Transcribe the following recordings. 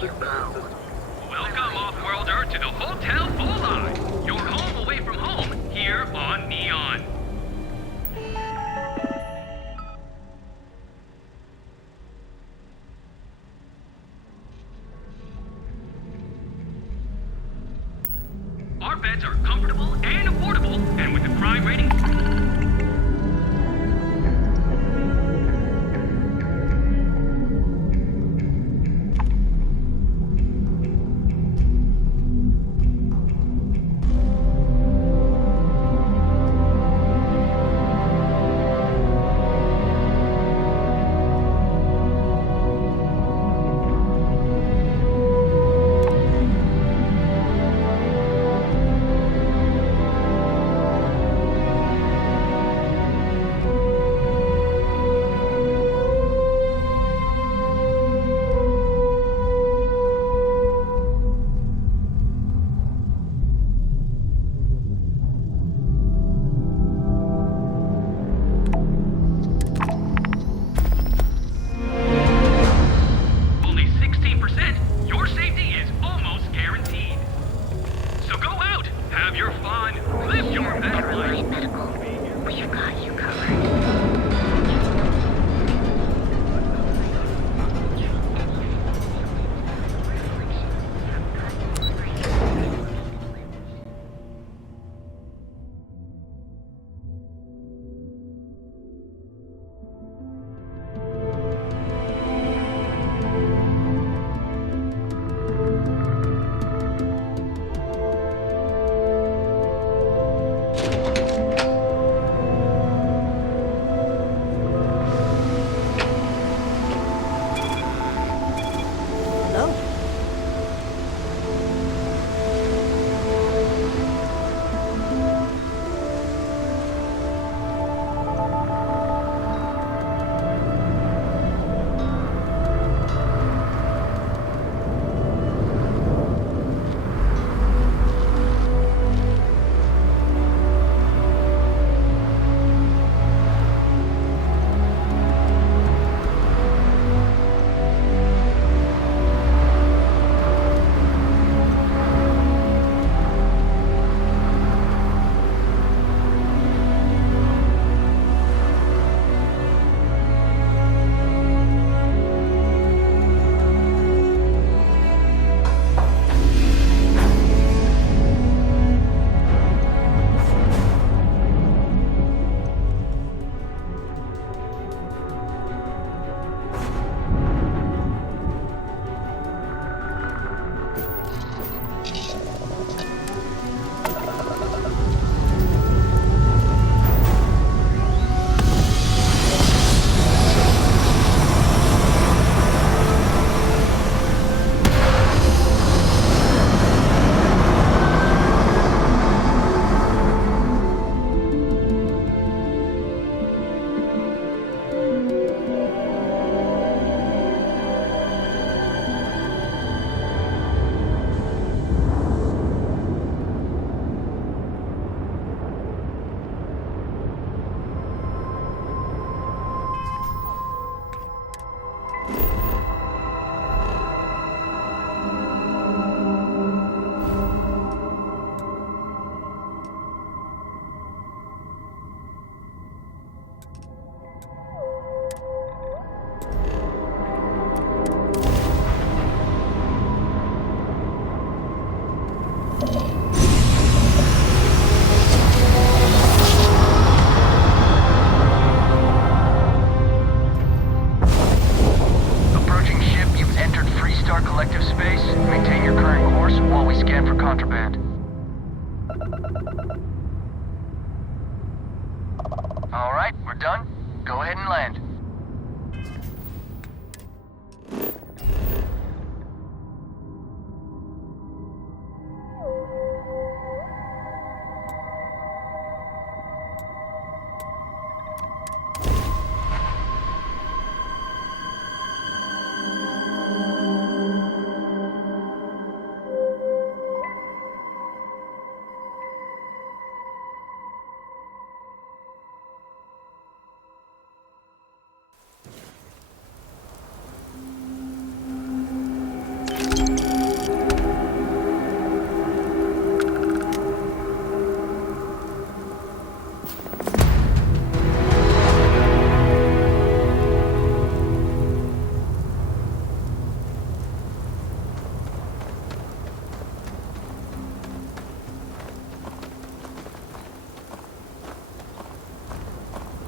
Welcome, off-worlder, to the Hotel Volai, your home away from home, here on Neon. Our beds are comfortable and affordable, and with the crime rating...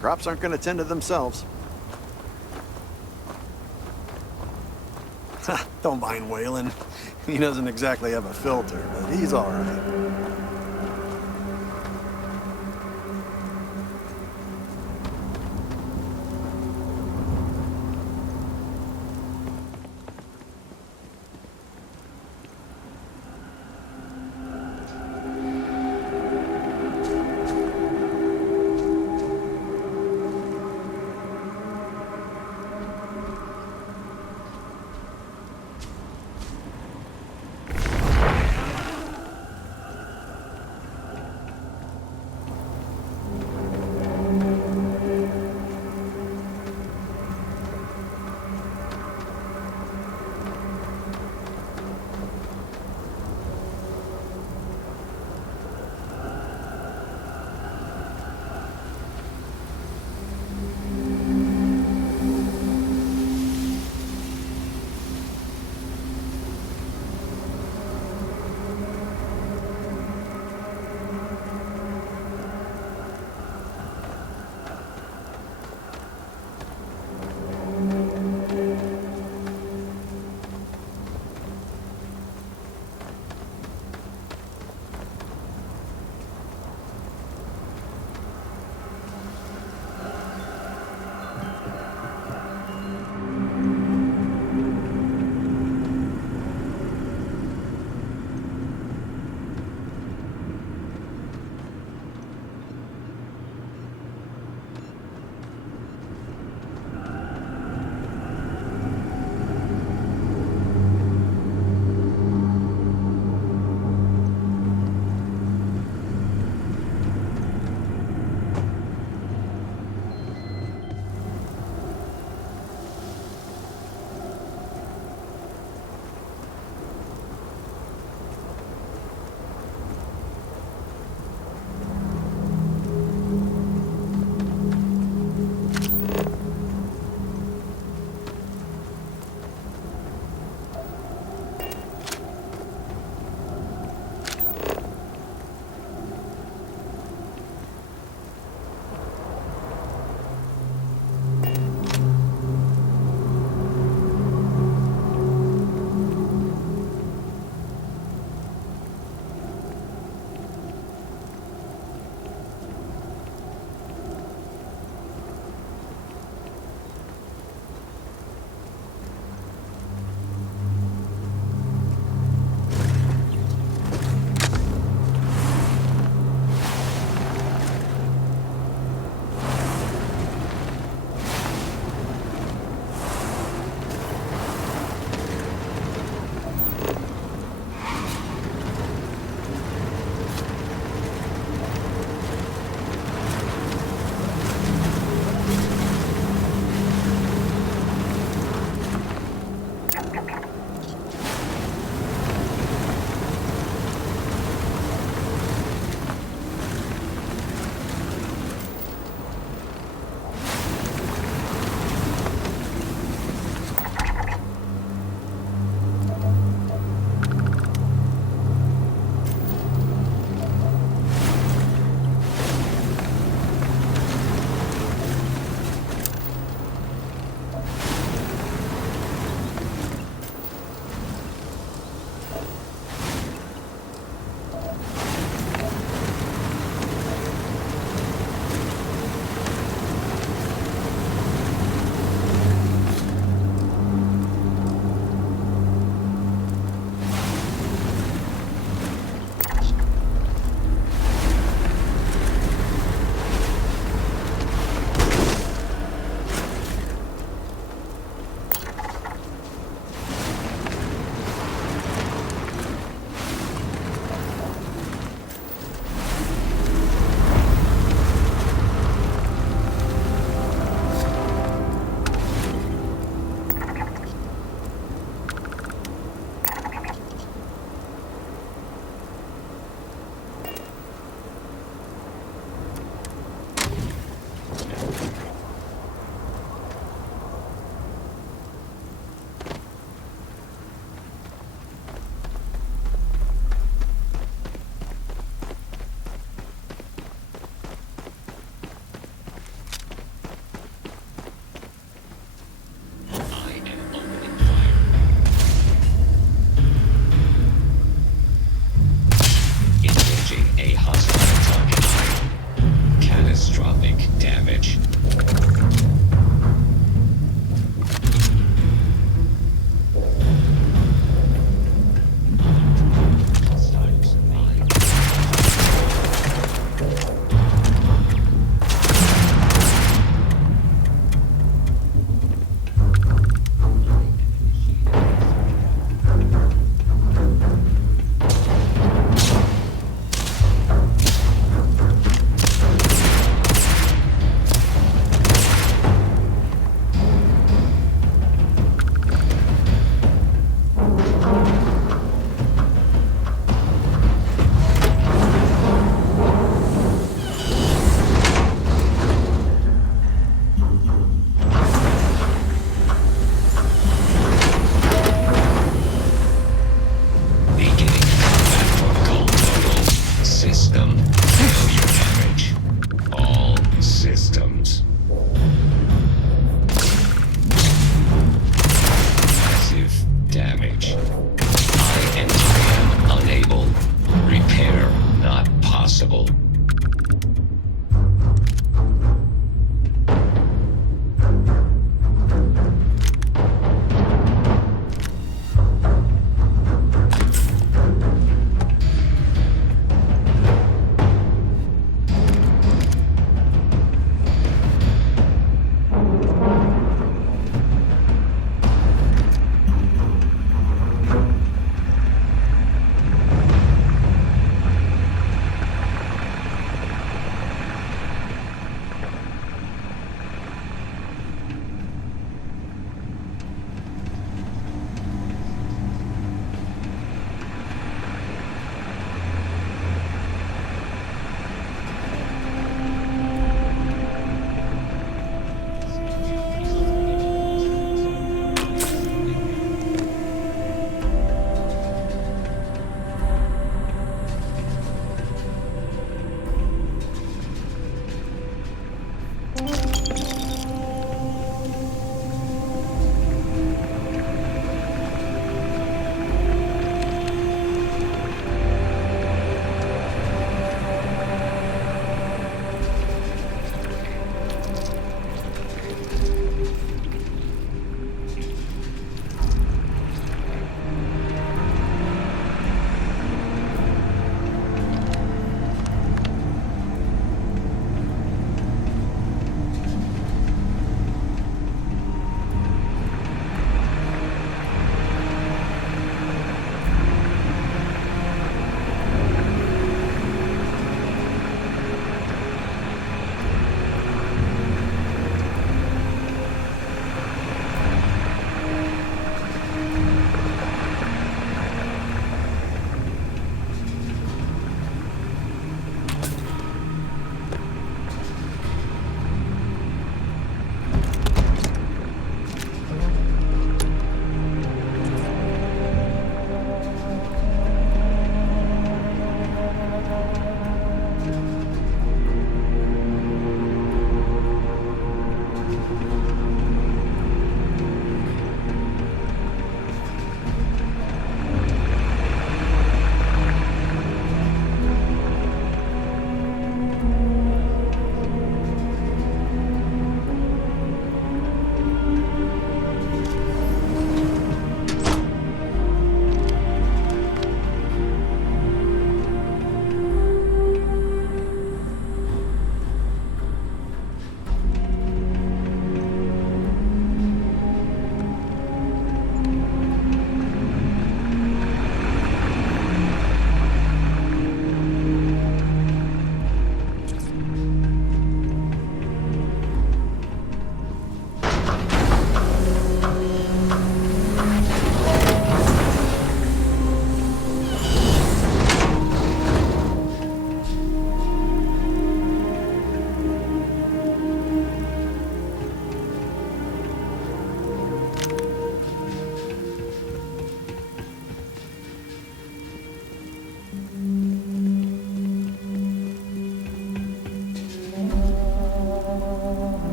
Crops aren't going to tend to themselves. Don't mind Waylon. He doesn't exactly have a filter, but he's all right.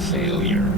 failure.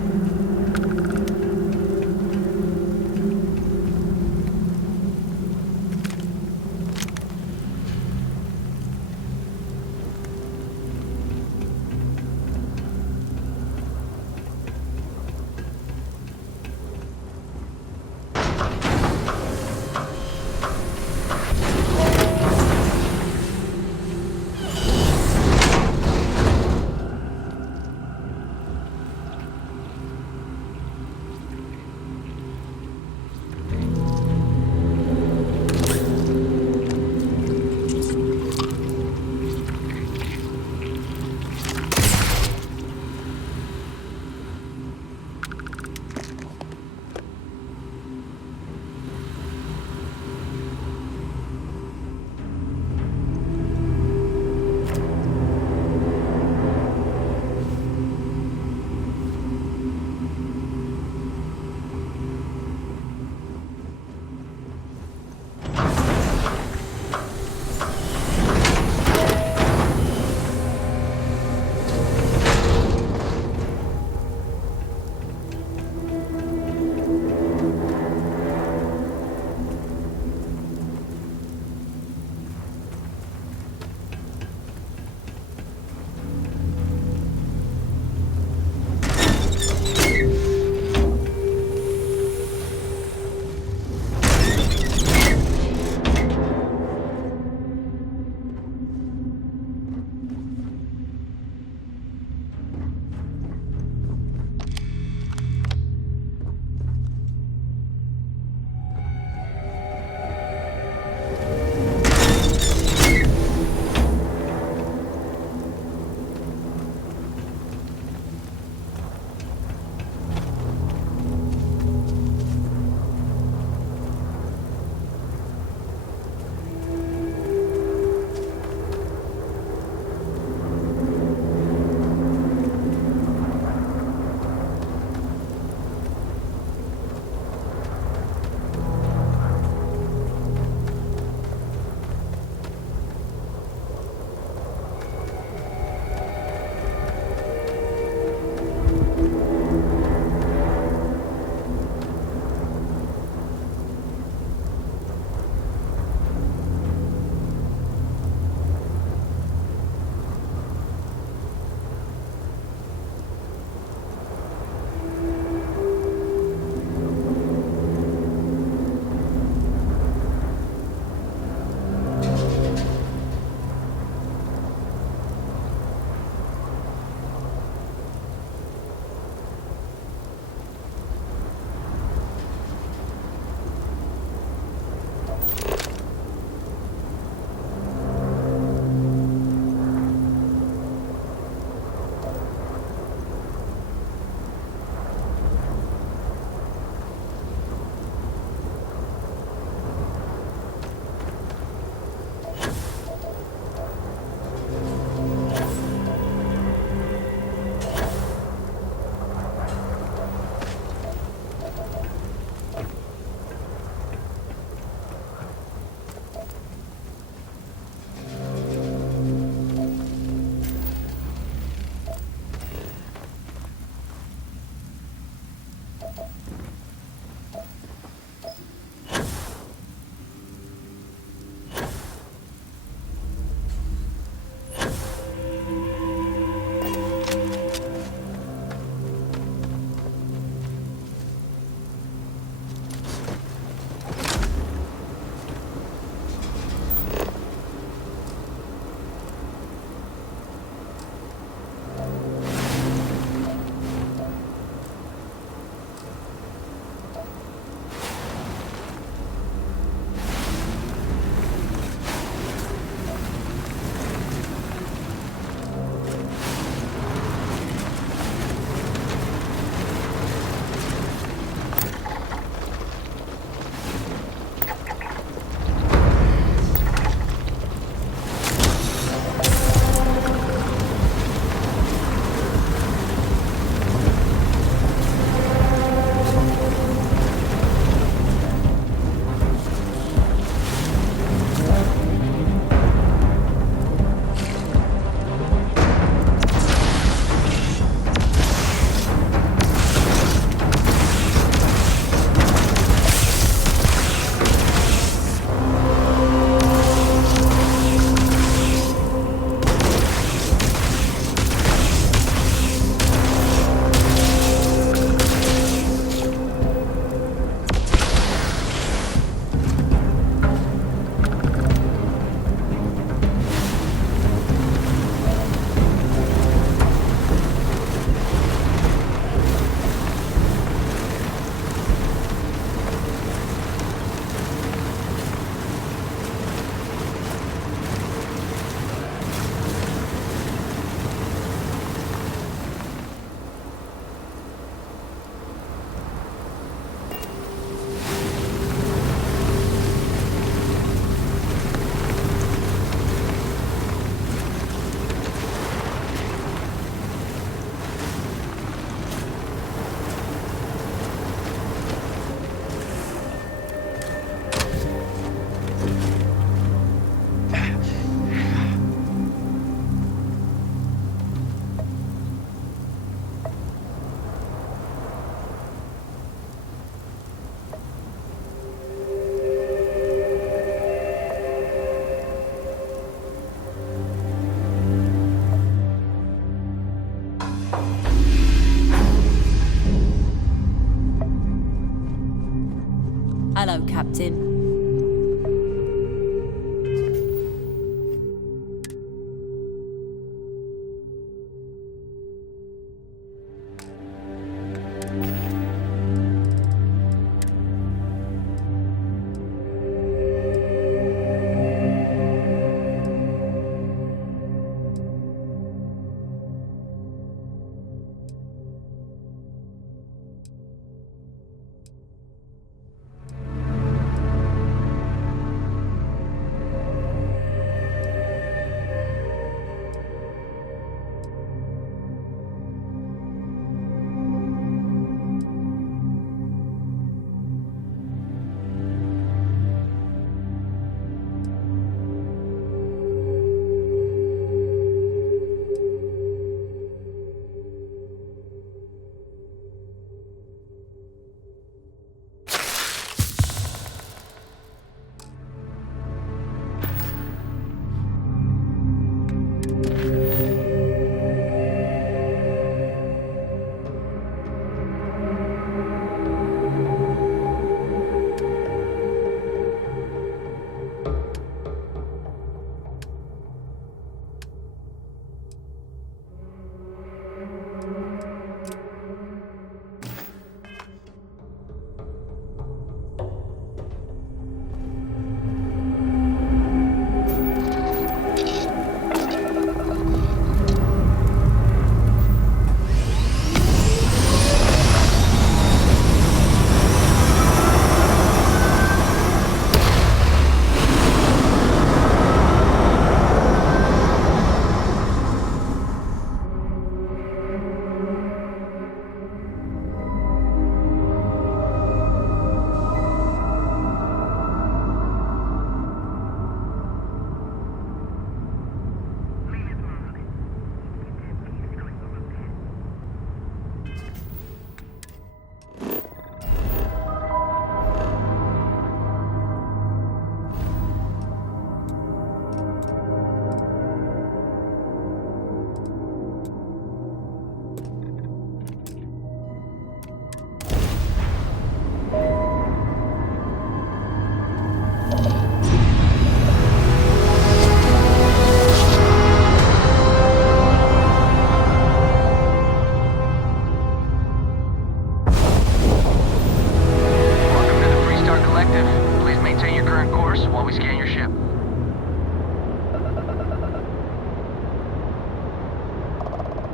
Hello, Captain.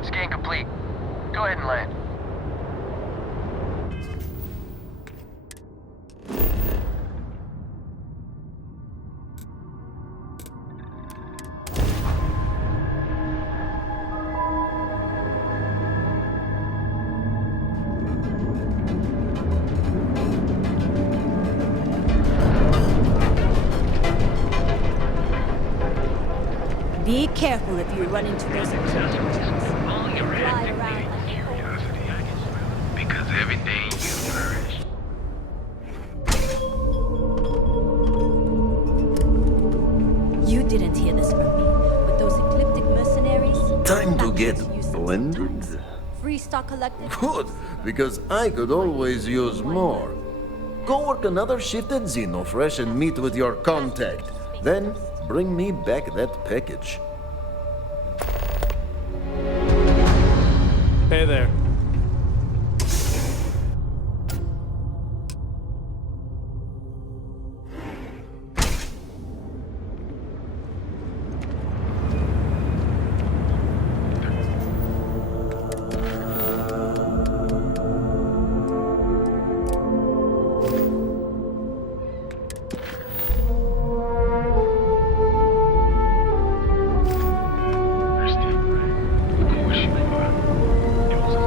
Scan complete. Go ahead and land. Be careful if you run into those intelligence. All your Fly activity around and like a curiosity, because everything you nourish. You didn't hear this from me, but those ecliptic mercenaries... Time to that get was used to blended? tax. Free stock collected... Good, because I could always use more. Go work another shift at Xenofresh and meet with your contact. Then bring me back that package. Hey there. They're still right. Of course you are. It was a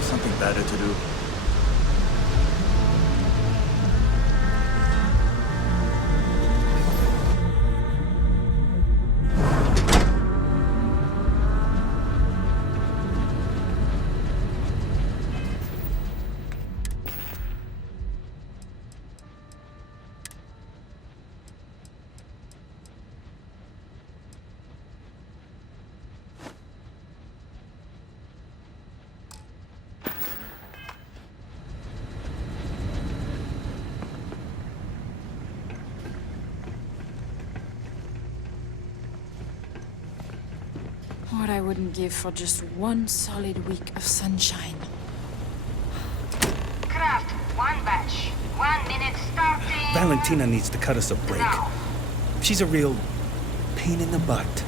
have something better to do? What I wouldn't give for just one solid week of sunshine. Craft, one batch. 1 minute starting. Valentina needs to cut us a break. Now. She's a real pain in the butt.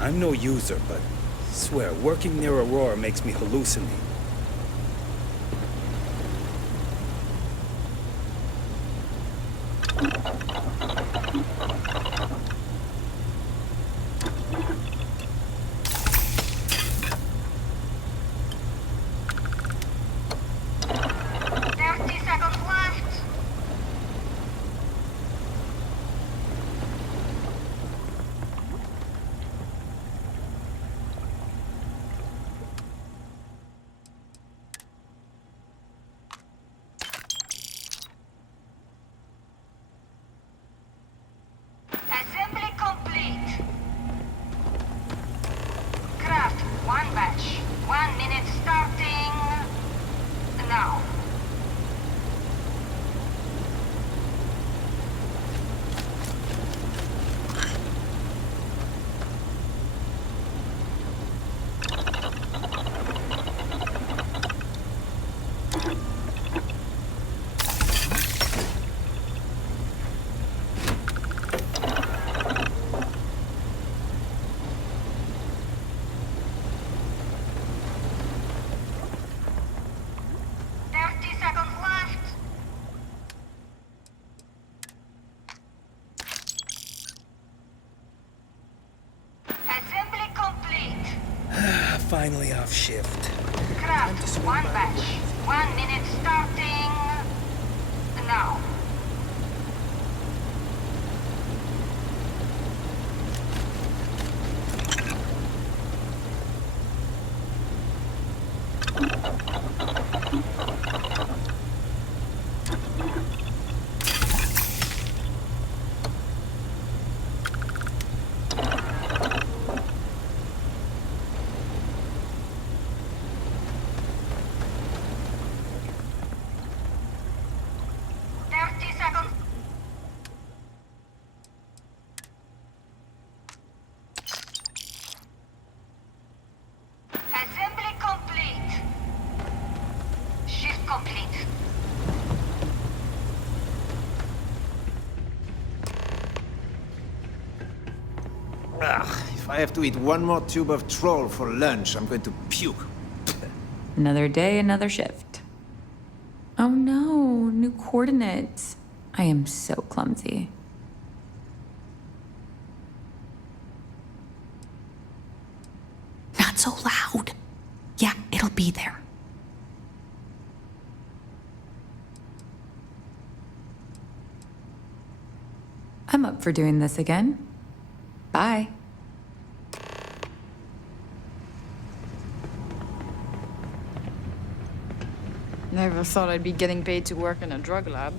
I'm no user, but swear, working near Aurora makes me hallucinate. Assembly complete. Craft, one batch. 1 minute starting. Now. Finally off shift. Craft, one batch. 1 minute starting. Now. Assembly complete. Shift complete. If I have to eat one more tube of troll for lunch, I'm going to puke. Another day, another shift. Oh no, new coordinates. I am so clumsy. Not so loud. Yeah, it'll be there. I'm up for doing this again. Bye. Never thought I'd be getting paid to work in a drug lab.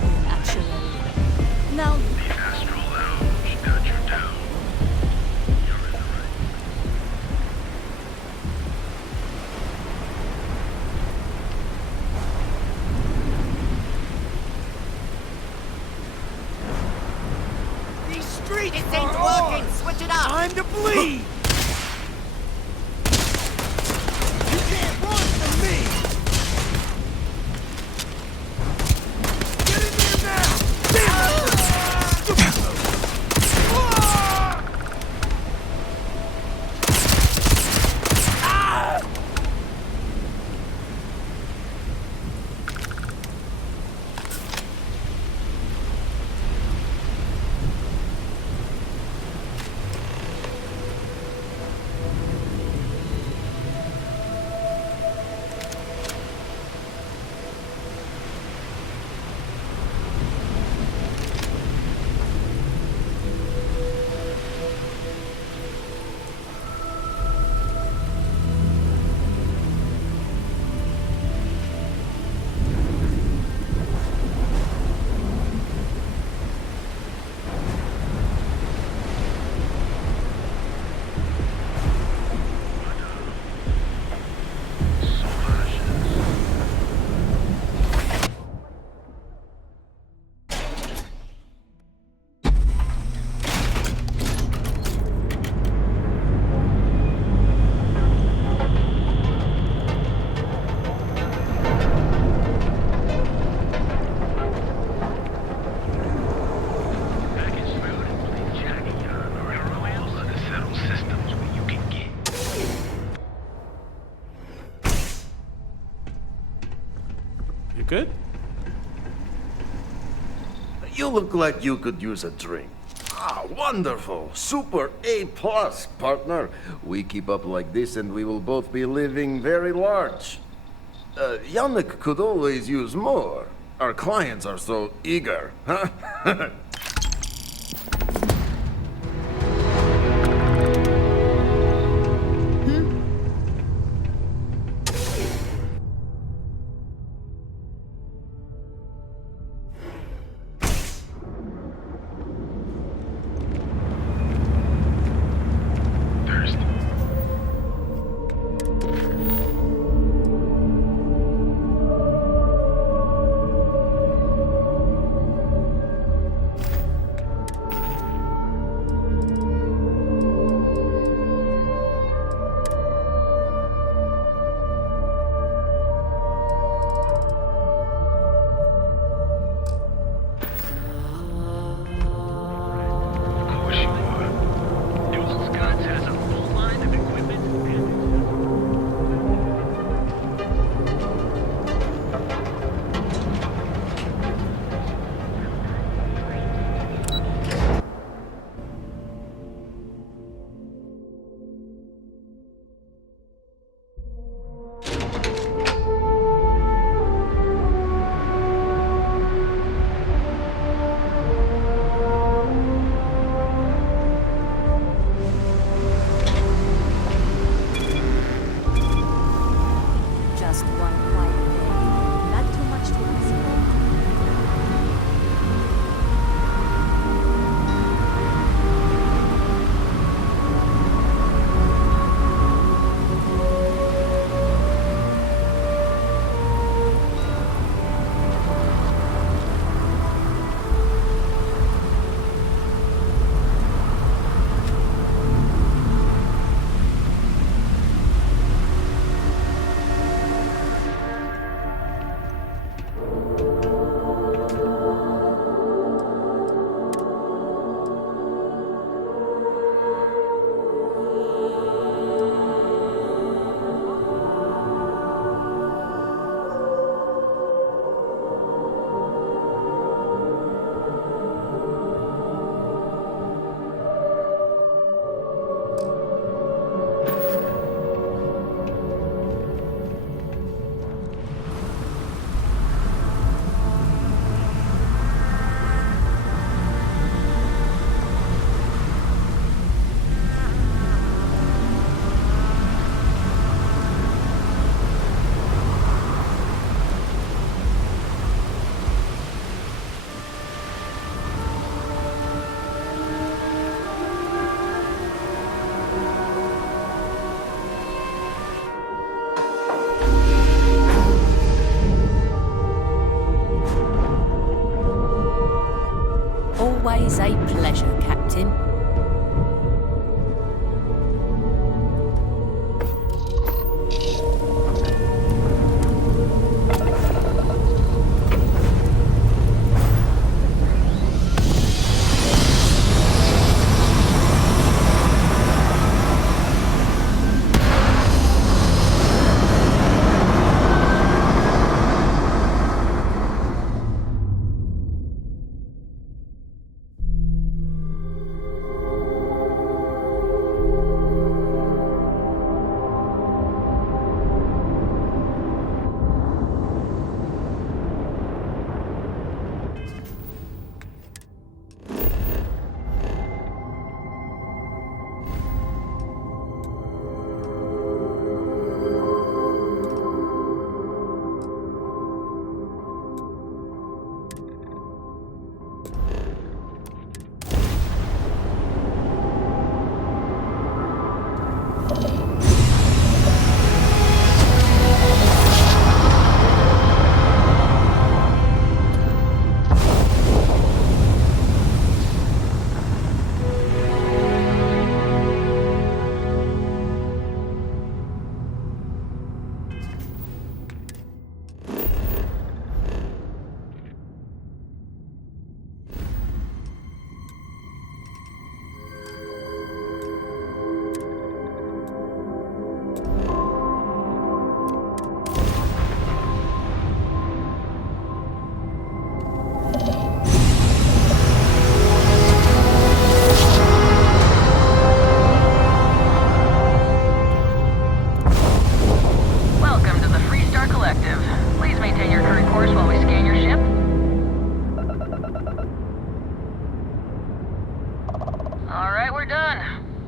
be an actuary. Now, The Astral Lounge got you down. You're in the right. These streets ain't working! Switch it up! Time to bleed! You can't run from me! Get in there now! Damn it! Package food and please Jackie on or LOL to settle systems where you can get. You good? You look like you could use a drink. Ah, wonderful. Super A+, partner. We keep up like this and we will both be living very large. Yannick could always use more. Our clients are so eager, huh? Thirsty. Always a pleasure, Captain.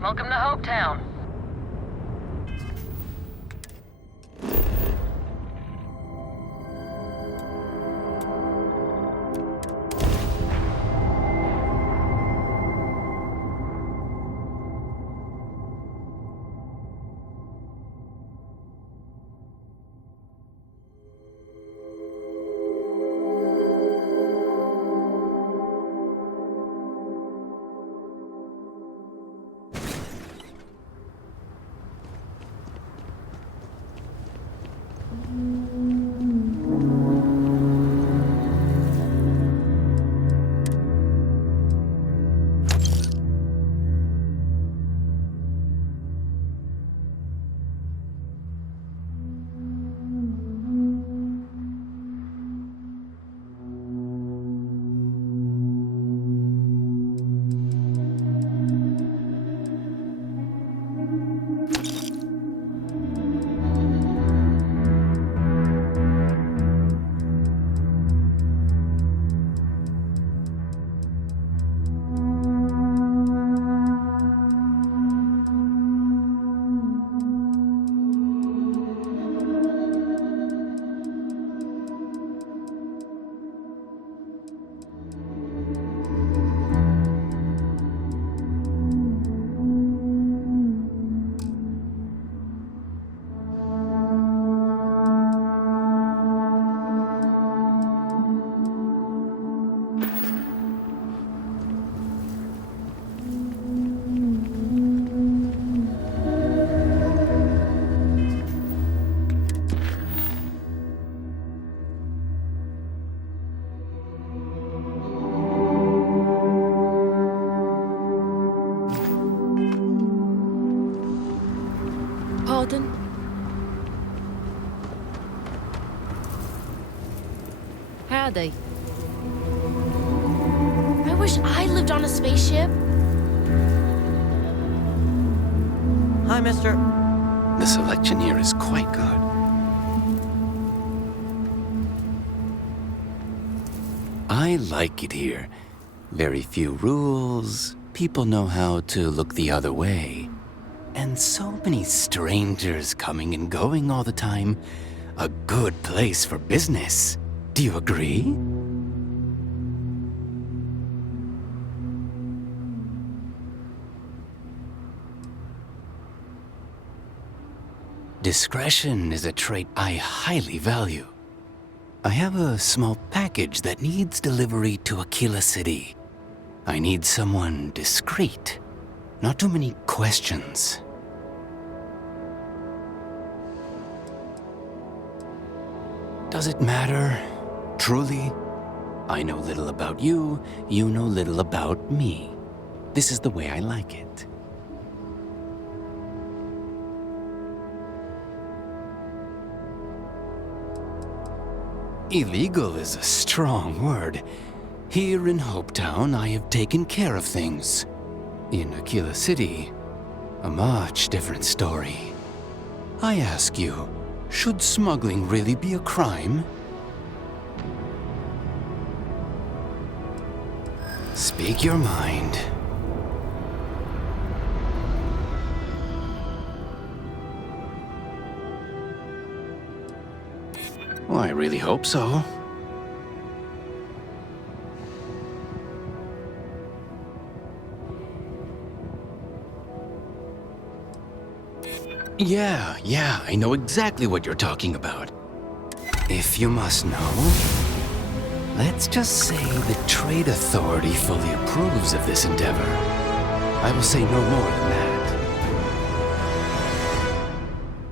Welcome to Hopetown. Pardon? Howdy. I wish I lived on a spaceship. Hi, mister. The selection here is quite good. I like it here. Very few rules. People know how to look the other way. And so many strangers coming and going all the time. A good place for business. Do you agree? Discretion is a trait I highly value. I have a small package that needs delivery to Aquila City. I need someone discreet. Not too many questions. Does it matter? Truly? I know little about you, you know little about me. This is the way I like it. Illegal is a strong word. Here in Hopetown, I have taken care of things. In Aquila City, a much different story. I ask you, should smuggling really be a crime? Speak your mind. Well, I really hope so. Yeah, I know exactly what you're talking about. If you must know, let's just say the Trade Authority fully approves of this endeavor. I will say no more than that.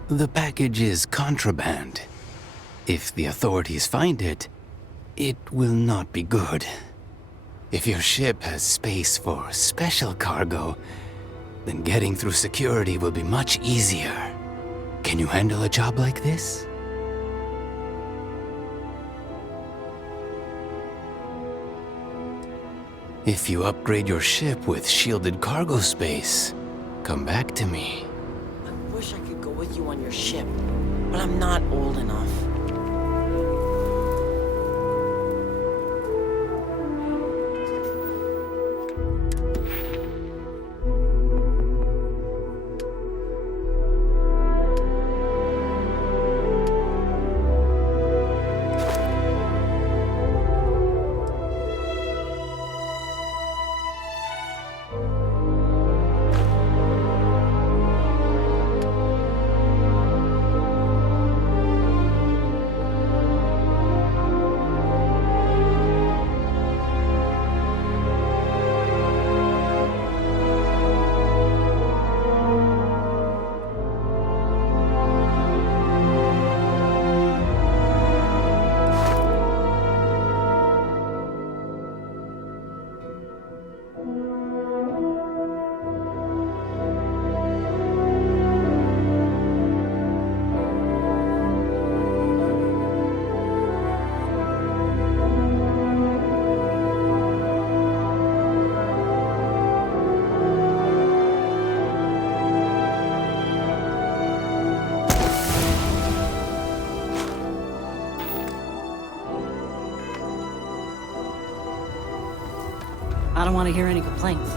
The package is contraband. If the authorities find it, it will not be good. If your ship has space for special cargo, then getting through security will be much easier. Can you handle a job like this? If you upgrade your ship with shielded cargo space, come back to me. I wish I could go with you on your ship, but I'm not old enough. I don't want to hear any complaints.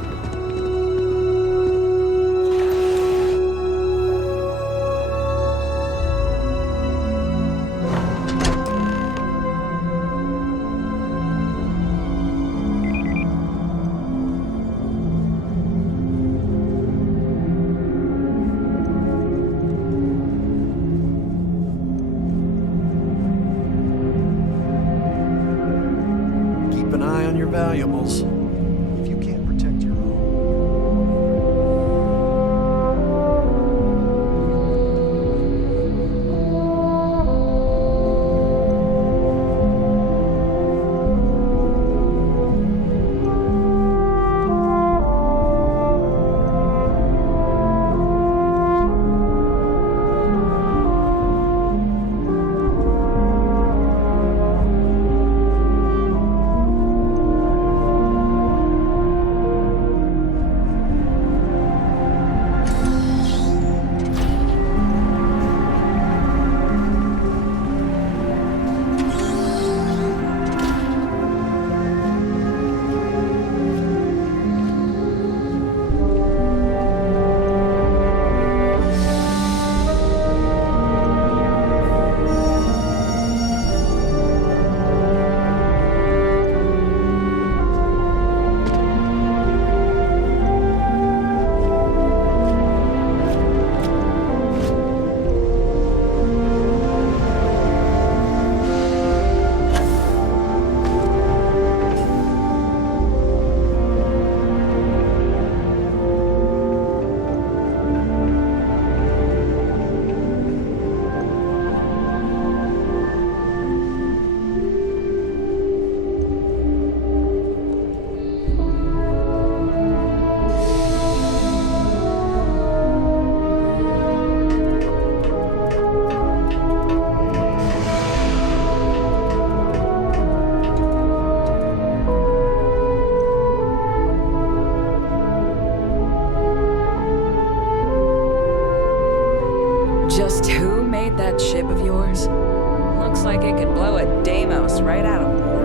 Keep an eye on your valuables. If you can't protect your own. Just who made that ship of yours? Looks like it could blow a Deimos right out of orbit.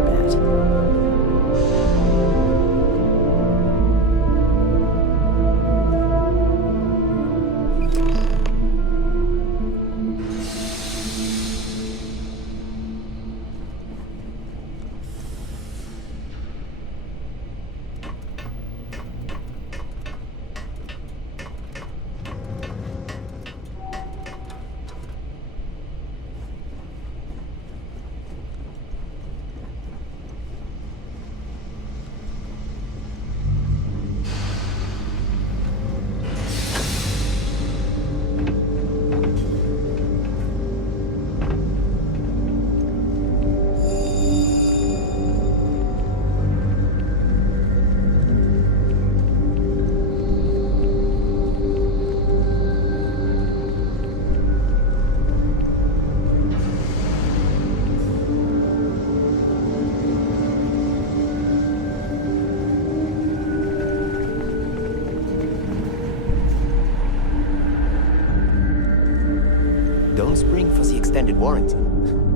Don't spring for the extended warranty.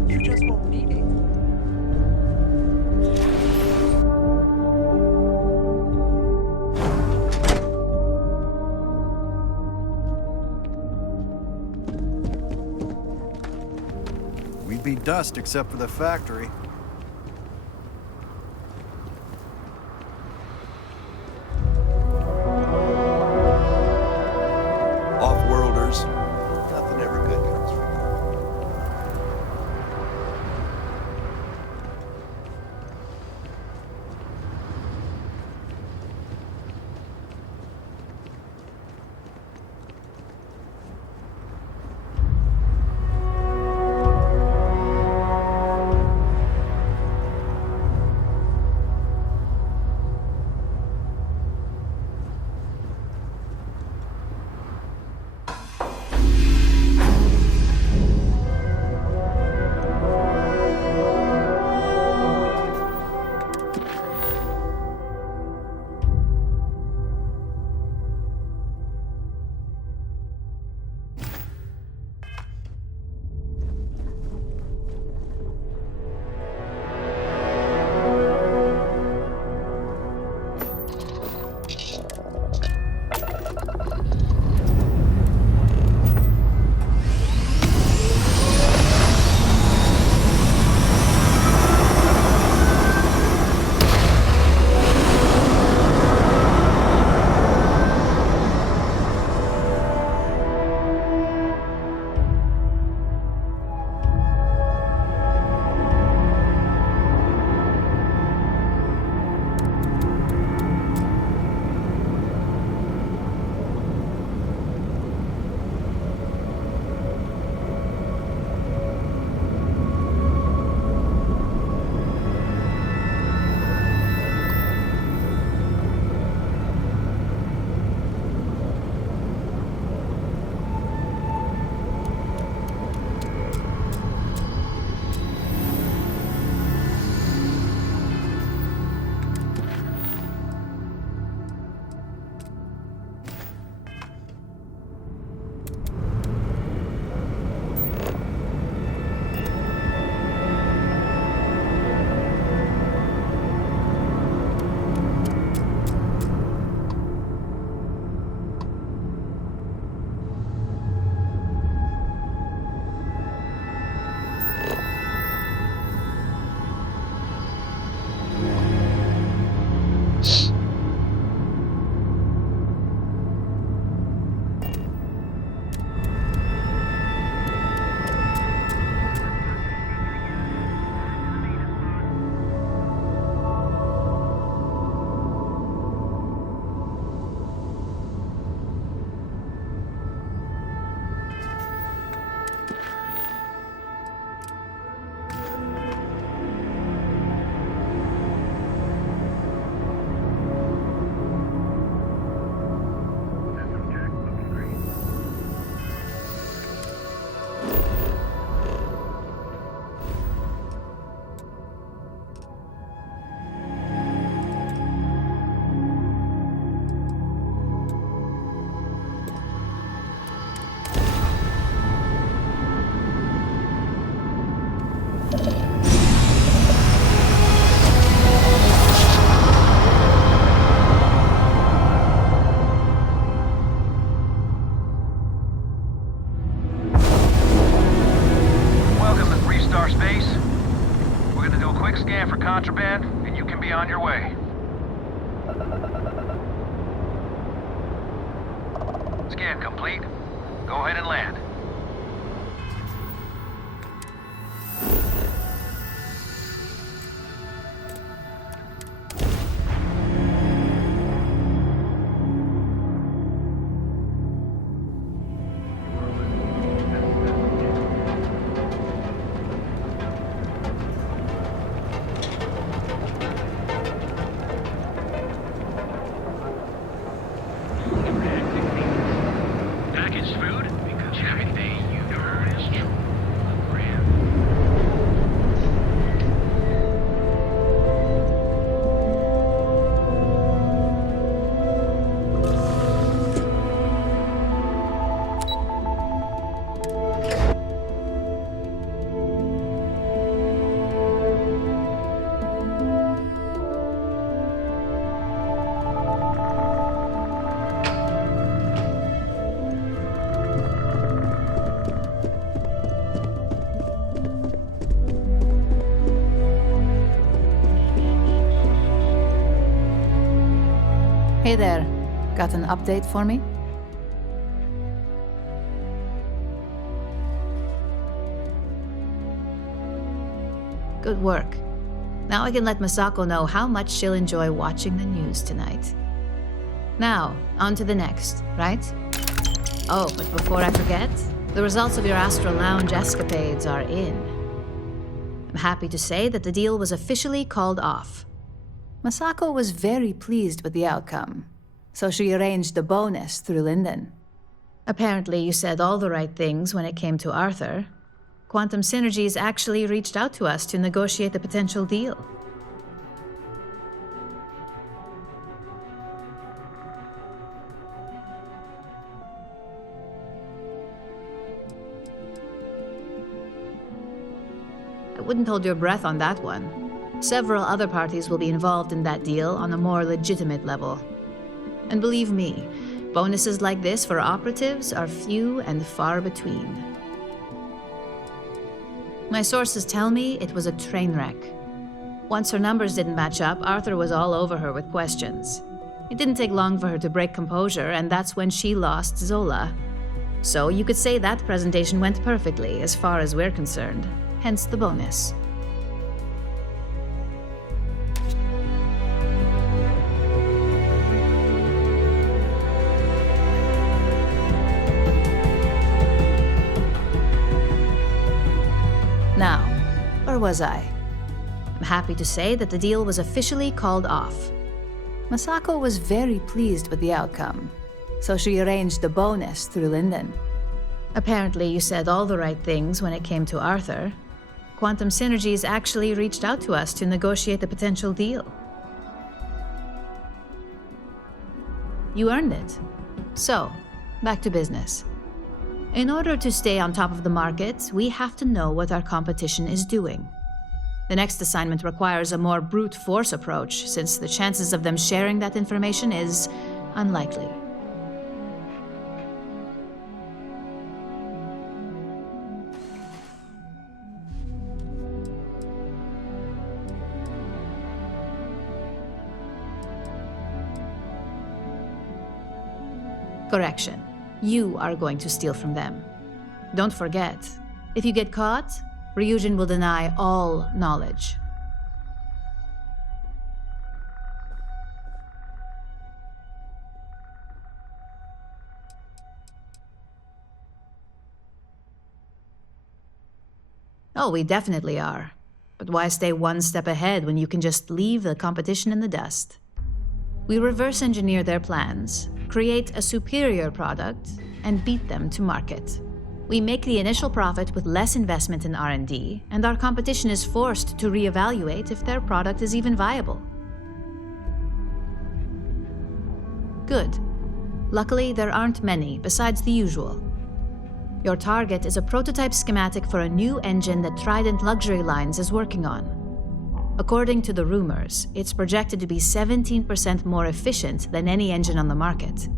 You just won't need it. We'd be dust except for the factory. Off-worlders. Nothing ever good comes from it. Scan complete. Go ahead and land. Packaged food? Because everything you heard is true. Hey there. Got an update for me? Good work. Now I can let Masako know how much she'll enjoy watching the news tonight. Now, on to the next, right? Oh, but before I forget, the results of your Astral Lounge escapades are in. I'm happy to say that the deal was officially called off. Masako was very pleased with the outcome, so she arranged a bonus through Linden. Apparently, you said all the right things when it came to Arthur. Quantum Synergies actually reached out to us to negotiate the potential deal. I wouldn't hold your breath on that one. Several other parties will be involved in that deal on a more legitimate level. And believe me, bonuses like this for operatives are few and far between. My sources tell me it was a train wreck. Once her numbers didn't match up, Arthur was all over her with questions. It didn't take long for her to break composure, and that's when she lost Zola. So you could say that presentation went perfectly as far as we're concerned, hence the bonus. Now, where was I? I'm happy to say that the deal was officially called off. Masako was very pleased with the outcome, so she arranged a bonus through Linden. Apparently, you said all the right things when it came to Arthur. Quantum Synergies actually reached out to us to negotiate the potential deal. You earned it. So, back to business. In order to stay on top of the market, we have to know what our competition is doing. The next assignment requires a more brute force approach, since the chances of them sharing that information is unlikely. Correction. You are going to steal from them. Don't forget, if you get caught, Ryujin will deny all knowledge. Oh, we definitely are. But why stay one step ahead when you can just leave the competition in the dust? We reverse engineer their plans, create a superior product, and beat them to market. We make the initial profit with less investment in R&D, and our competition is forced to reevaluate if their product is even viable. Good. Luckily, there aren't many besides the usual. Your target is a prototype schematic for a new engine that Trident Luxury Lines is working on. According to the rumors, it's projected to be 17% more efficient than any engine on the market.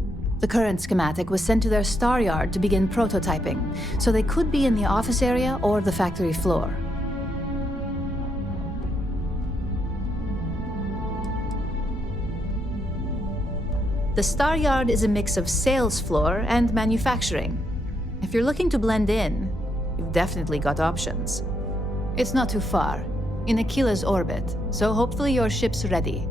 The current schematic was sent to their star yard to begin prototyping, so they could be in the office area or the factory floor. The Star Yard is a mix of sales floor and manufacturing. If you're looking to blend in, you've definitely got options. It's not too far, in Aquila's orbit, so hopefully your ship's ready.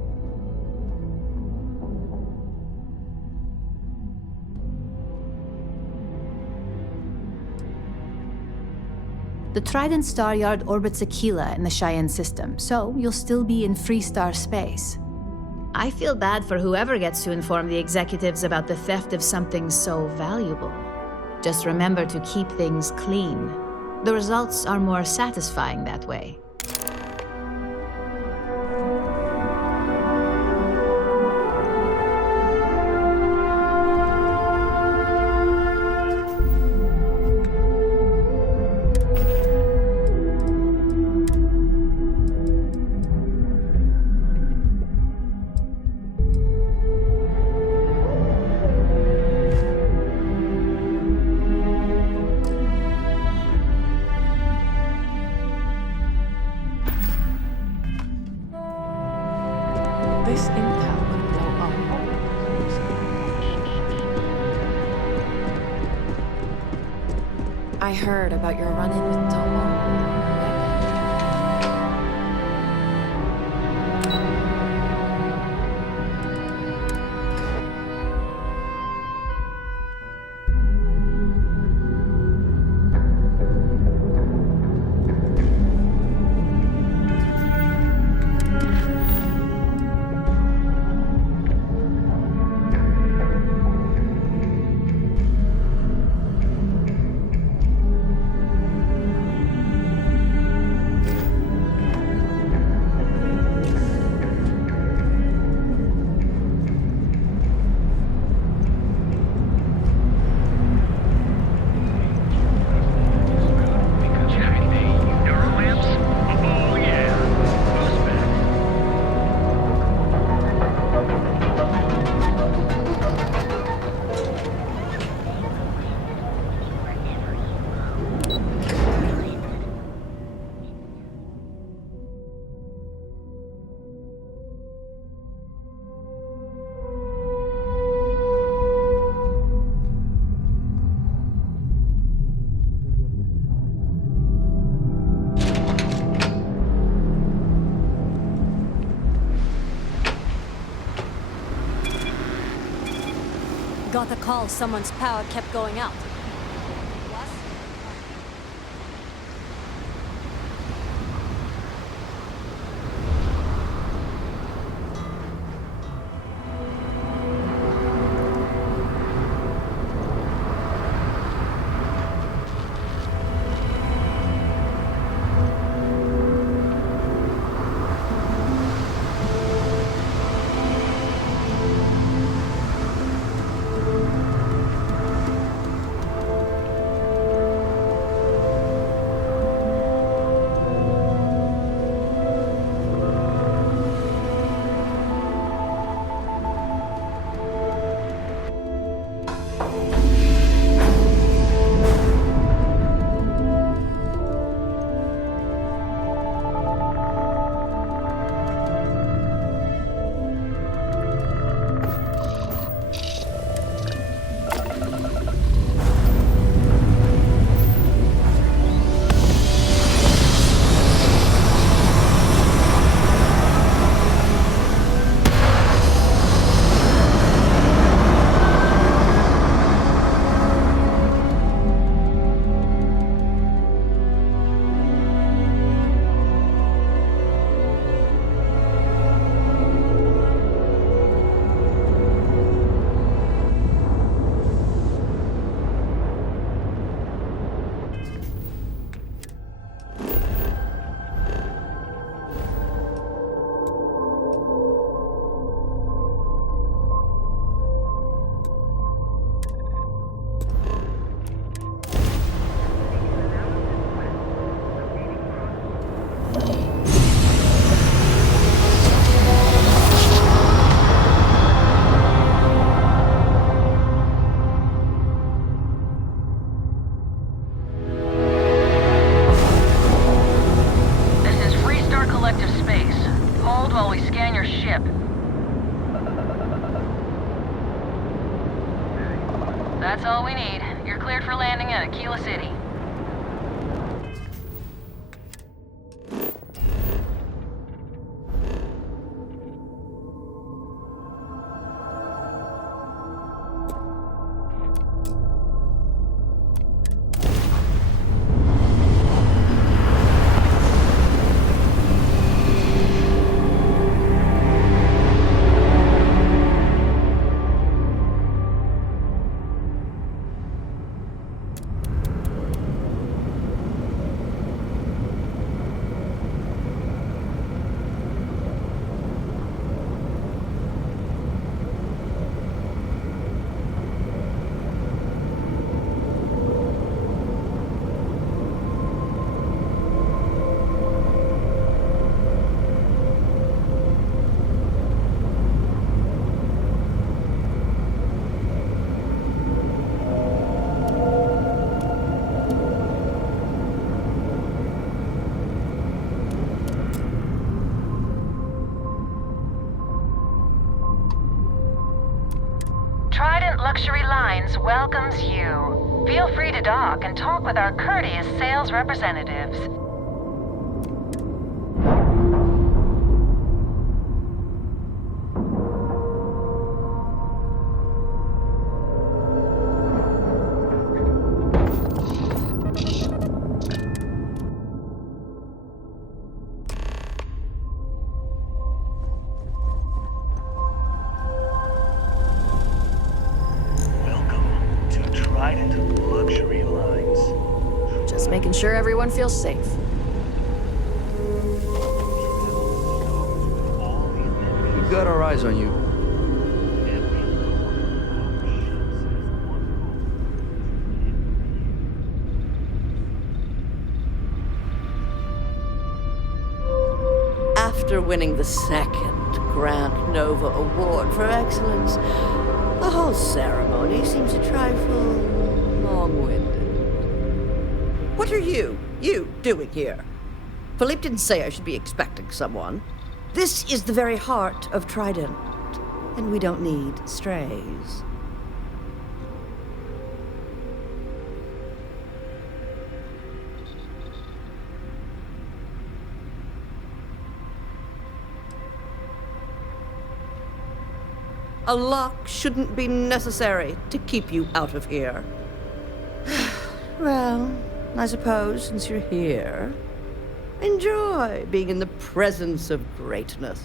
The Trident Star Yard orbits Aquila in the Cheyenne system, so you'll still be in Freestar space. I feel bad for whoever gets to inform the executives about the theft of something so valuable. Just remember to keep things clean. The results are more satisfying that way. This intel would blow up. I heard about your run-in with Domo. Got the call someone's power kept going out. That's all we need. You're cleared for landing at Aquila City. Trident Luxury Lines welcomes you. Feel free to dock and talk with our courteous sales representatives. Just making sure everyone feels safe. We've got our eyes on you. After winning the second Grand Nova Award for Excellence, the whole ceremony seems a trifle long-winded. What are you doing here? Philippe didn't say I should be expecting someone. This is the very heart of Trident, and we don't need strays. A lock shouldn't be necessary to keep you out of here. Well, I suppose since you're here, enjoy being in the presence of greatness.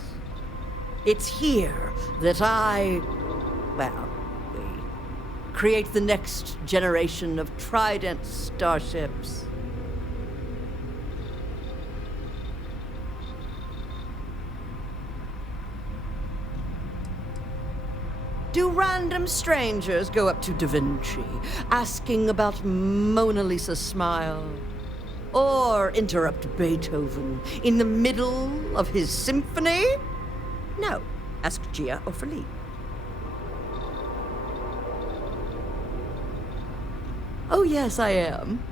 It's here that we create the next generation of Trident starships. Do random strangers go up to Da Vinci, asking about Mona Lisa's smile? Or interrupt Beethoven in the middle of his symphony? No. Ask Gia or Philippe. Oh, yes, I am.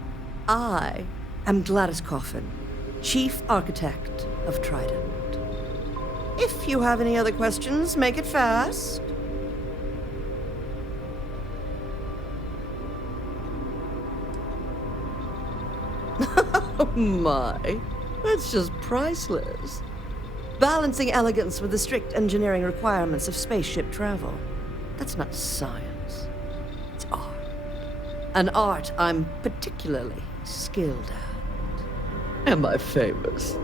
I am Gladys Coffin, Chief Architect of Trident. If you have any other questions, make it fast. Oh my, that's just priceless. Balancing elegance with the strict engineering requirements of spaceship travel. That's not science, it's art. An art I'm particularly skilled at. Am I famous?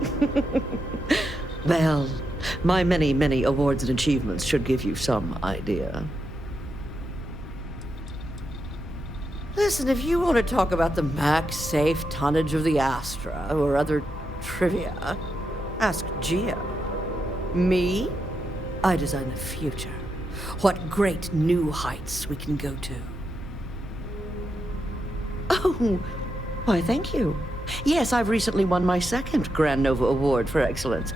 Well, my many, many awards and achievements should give you some idea. Listen, if you want to talk about the max safe tonnage of the Astra or other trivia, ask Gia. Me? I design the future. What great new heights we can go to. Oh, why, thank you. Yes, I've recently won my second Grand Nova Award for Excellence.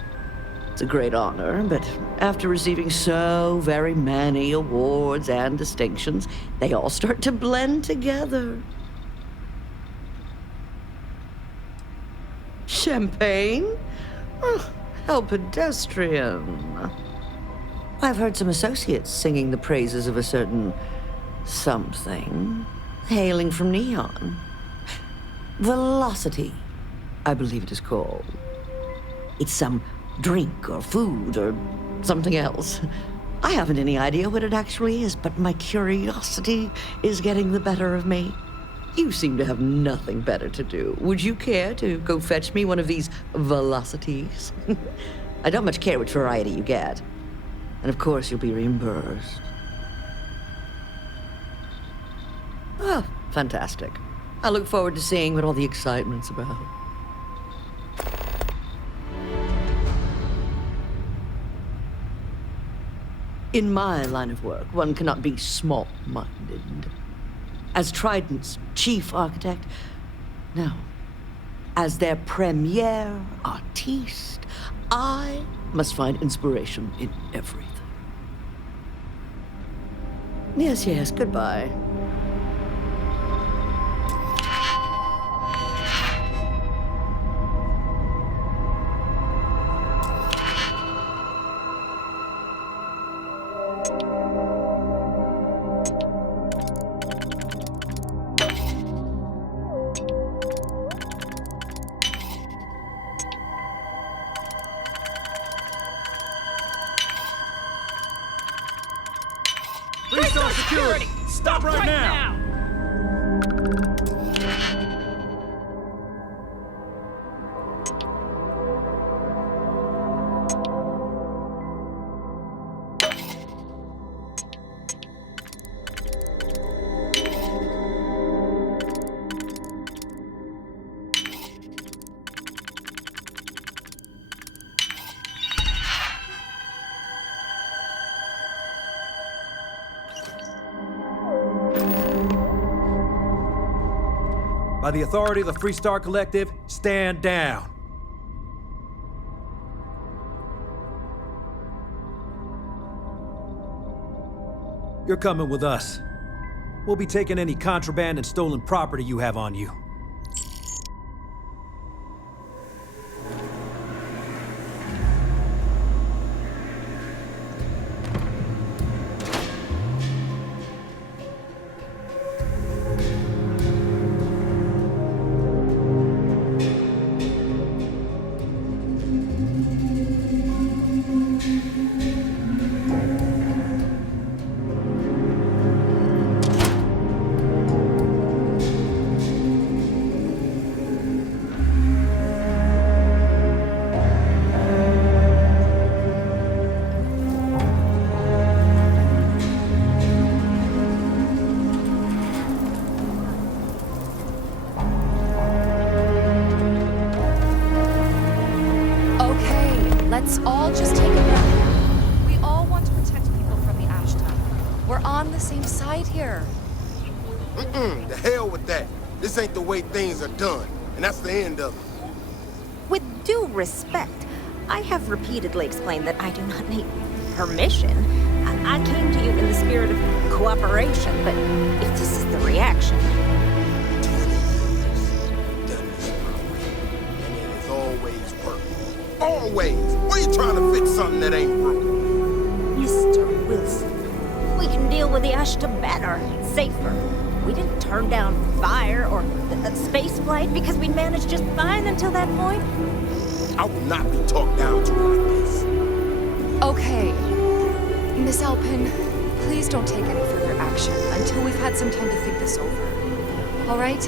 It's a great honor, but after receiving so very many awards and distinctions, they all start to blend together. Champagne? Oh, how pedestrian. I've heard some associates singing the praises of a certain something hailing from Neon. Velocity, I believe it is called. It's some drink or food or something else. I haven't any idea what it actually is, but my curiosity is getting the better of me. You seem to have nothing better to do. Would you care to go fetch me one of these velocities? I don't much care which variety you get. And of course, you'll be reimbursed. Ah, fantastic. I look forward to seeing what all the excitement's about. In my line of work, one cannot be small-minded. As Trident's chief architect, no. As their premier artiste, I must find inspiration in everything. Yes, goodbye. Freestyle security! Stop right now! By the authority of the Freestar Collective, stand down. You're coming with us. We'll be taking any contraband and stolen property you have on you. Let's all just take a breath. We all want to protect people from the Ashta. We're on the same side here. The hell with that. This ain't the way things are done, and that's the end of it. With due respect, I have repeatedly explained that I do not need permission. I came to you in the spirit of cooperation, but if this is the reaction... 20 years, done this my way, and it has always worked. Always! Why you trying to fix something that ain't broke? Mr. Wilson, we can deal with the Ashta better, safer. We didn't turn down fire or a space flight because we managed just fine until that point. I will not be talked down to like this. Okay. Miss Alpin, please don't take any further action until we've had some time to think this over. All right?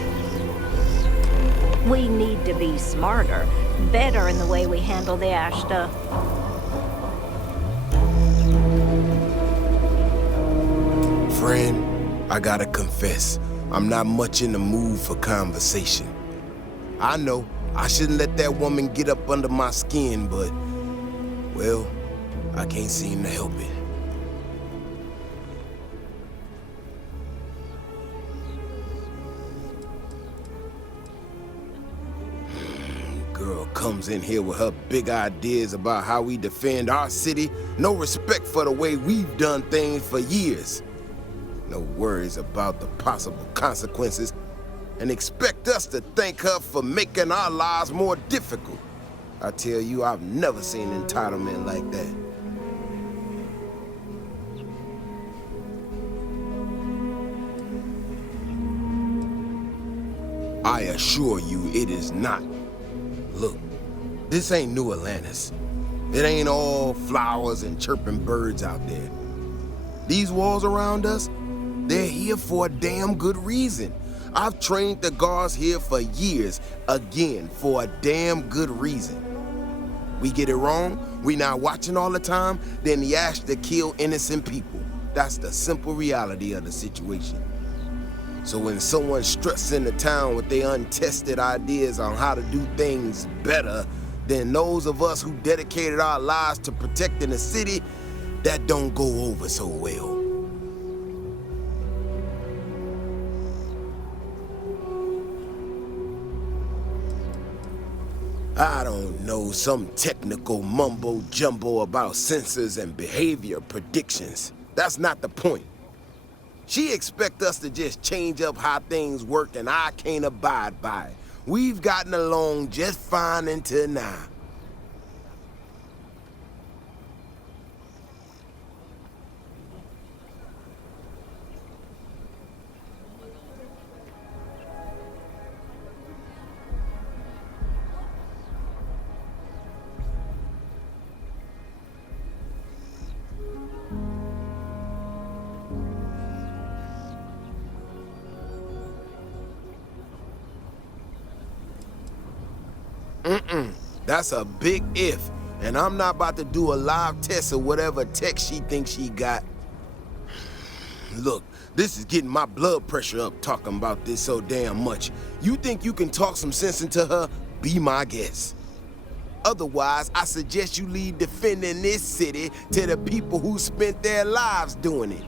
We need to be smarter, better in the way we handle the Ashta. Friend, I gotta confess, I'm not much in the mood for conversation. I know, I shouldn't let that woman get up under my skin, but, well, I can't seem to help it. Girl comes in here with her big ideas about how we defend our city. No respect for the way we've done things for years. No worries about the possible consequences. And expect us to thank her for making our lives more difficult. I tell you, I've never seen entitlement like that. I assure you it is not. Look, this ain't New Atlantis. It ain't all flowers and chirping birds out there. These walls around us, they're here for a damn good reason. I've trained the guards here for years, again, for a damn good reason. We get it wrong, we not watching all the time, then the ash to kill innocent people. That's the simple reality of the situation. So when someone struts into town with their untested ideas on how to do things better than those of us who dedicated our lives to protecting the city, that don't go over so well. I don't know, some technical mumbo-jumbo about sensors and behavior predictions. That's not the point. She expect us to just change up how things work, and I can't abide by it. We've gotten along just fine until now. That's a big if, and I'm not about to do a live test of whatever tech she thinks she got. Look, this is getting my blood pressure up talking about this so damn much. You think you can talk some sense into her? Be my guest. Otherwise, I suggest you leave defending this city to the people who spent their lives doing it.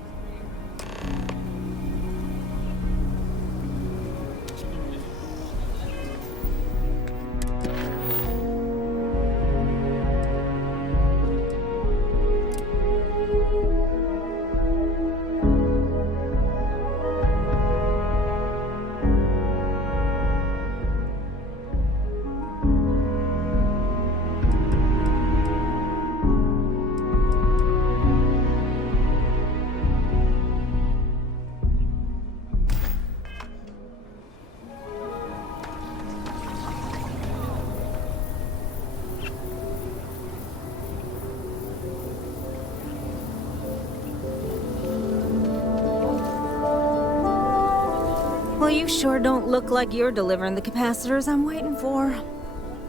Well, you sure don't look like you're delivering the capacitors I'm waiting for.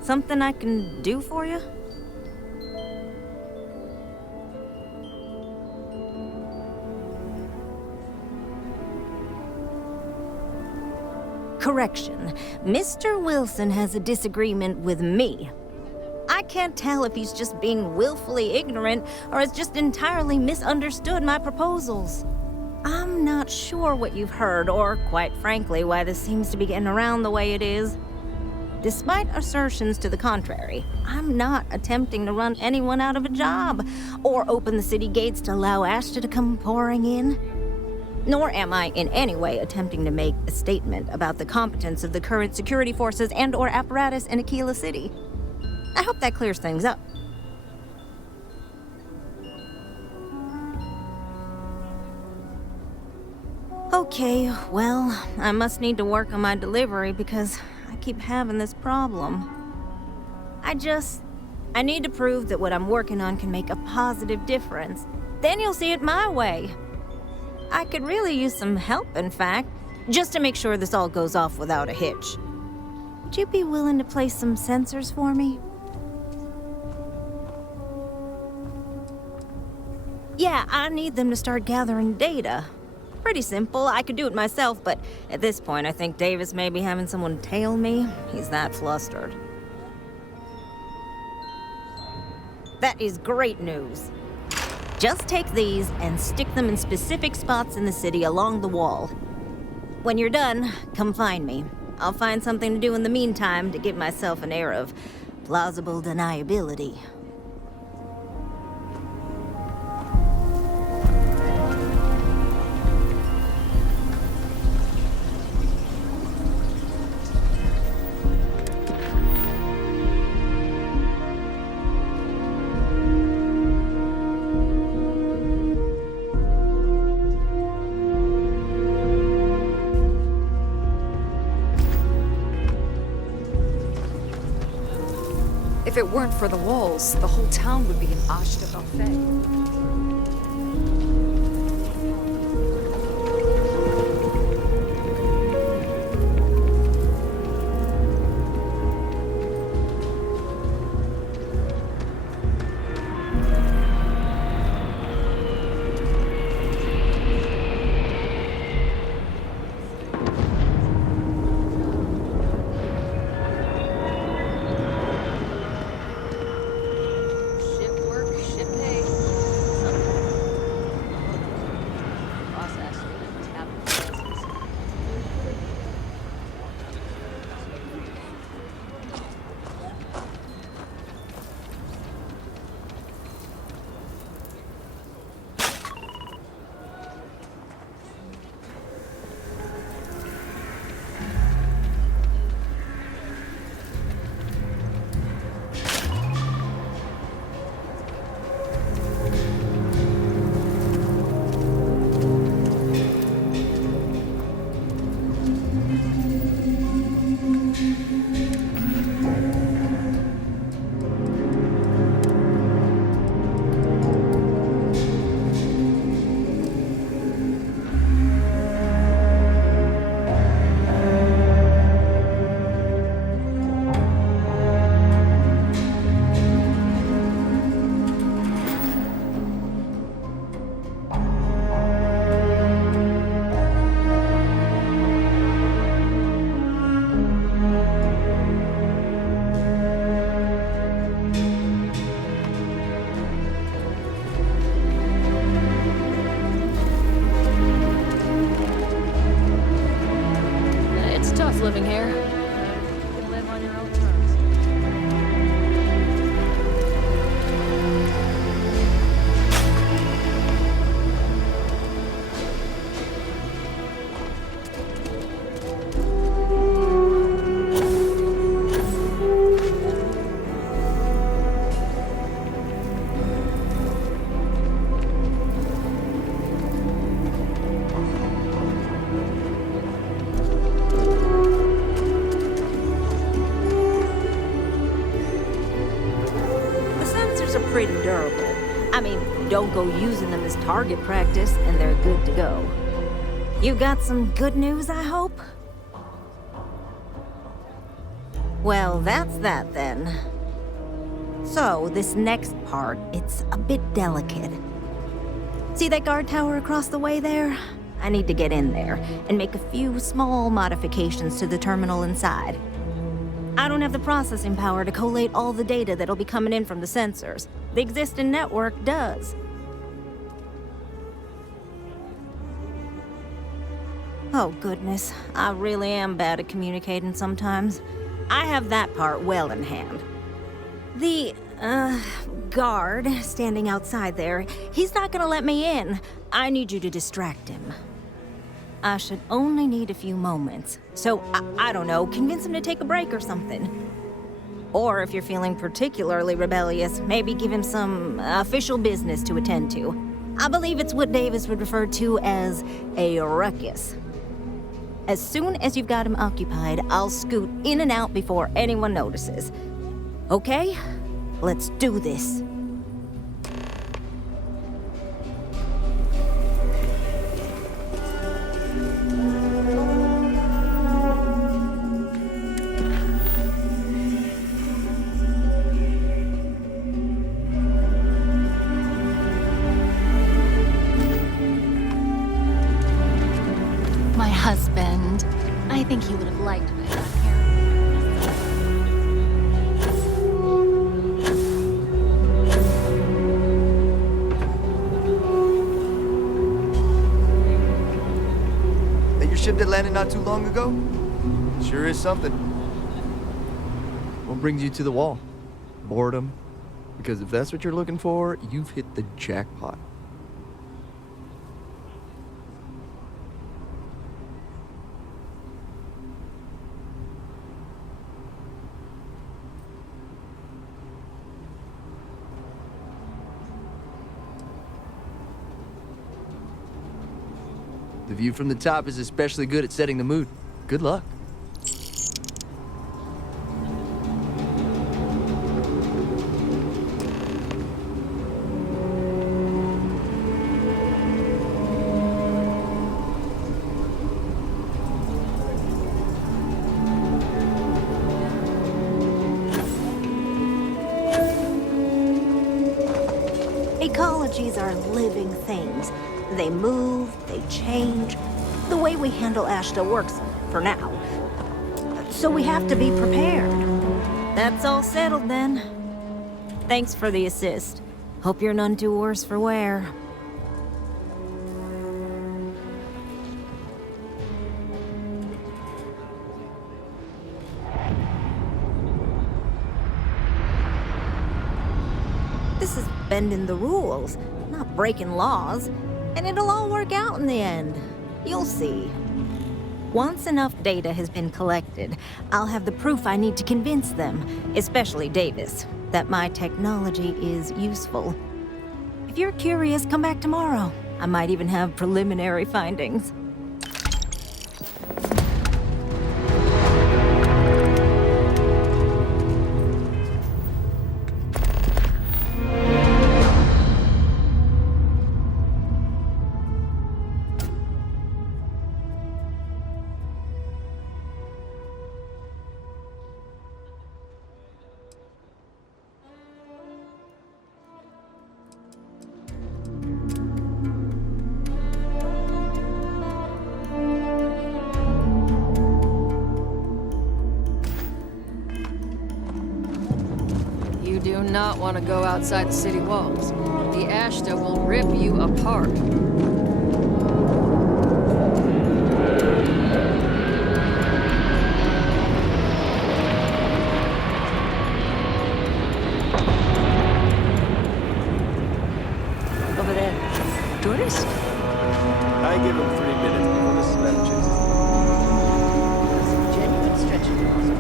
Something I can do for you? Correction. Mr. Wilson has a disagreement with me. I can't tell if he's just being willfully ignorant or has just entirely misunderstood my proposals. I'm not sure what you've heard, or quite frankly, why this seems to be getting around the way it is. Despite assertions to the contrary, I'm not attempting to run anyone out of a job, or open the city gates to allow Ashton to come pouring in. Nor am I in any way attempting to make a statement about the competence of the current security forces and/or apparatus in Aquila City. I hope that clears things up. Okay, well, I must need to work on my delivery because I keep having this problem. I need to prove that what I'm working on can make a positive difference. Then you'll see it my way. I could really use some help, in fact, just to make sure this all goes off without a hitch. Would you be willing to place some sensors for me? Yeah, I need them to start gathering data. Pretty simple. I could do it myself, but at this point, I think Davis may be having someone tail me. He's that flustered. That is great news. Just take these and stick them in specific spots in the city along the wall. When you're done, come find me. I'll find something to do in the meantime to give myself an air of plausible deniability. If it weren't for the walls, the whole town would be an arche de buffet. Living here. You can live on your own terms. Pretty durable. I mean, don't go using them as target practice and they're good to go. You got some good news, I hope? Well, that's that then. So, this next part, it's a bit delicate. See that guard tower across the way there? I need to get in there and make a few small modifications to the terminal inside. I don't have the processing power to collate all the data that'll be coming in from the sensors. The existing network does. Oh goodness, I really am bad at communicating sometimes. I have that part well in hand. The, guard standing outside there, he's not gonna let me in. I need you to distract him. I should only need a few moments. So, I don't know, convince him to take a break or something. Or if you're feeling particularly rebellious, maybe give him some official business to attend to. I believe it's what Davis would refer to as a ruckus. As soon as you've got him occupied, I'll scoot in and out before anyone notices. Okay? Let's do this. My husband. I think he would have liked my back hair. That your ship that landed not too long ago? Sure is something. What brings you to the wall? Boredom? Because if that's what you're looking for, you've hit the jackpot. The view from the top is especially good at setting the mood. Good luck. These are living things. They move, they change. The way we handle Ashta works for now. So we have to be prepared. That's all settled then. Thanks for the assist. Hope you're none too worse for wear. This is bending the rules, not breaking laws. And it'll all work out in the end. You'll see. Once enough data has been collected, I'll have the proof I need to convince them, especially Davis, that my technology is useful. If you're curious, come back tomorrow. I might even have preliminary findings. You do not want to go outside the city walls. The Ashta will rip you apart. Over there. Tourist? I give him 3 minutes before the smell chases him. Some genuine stretching muscle.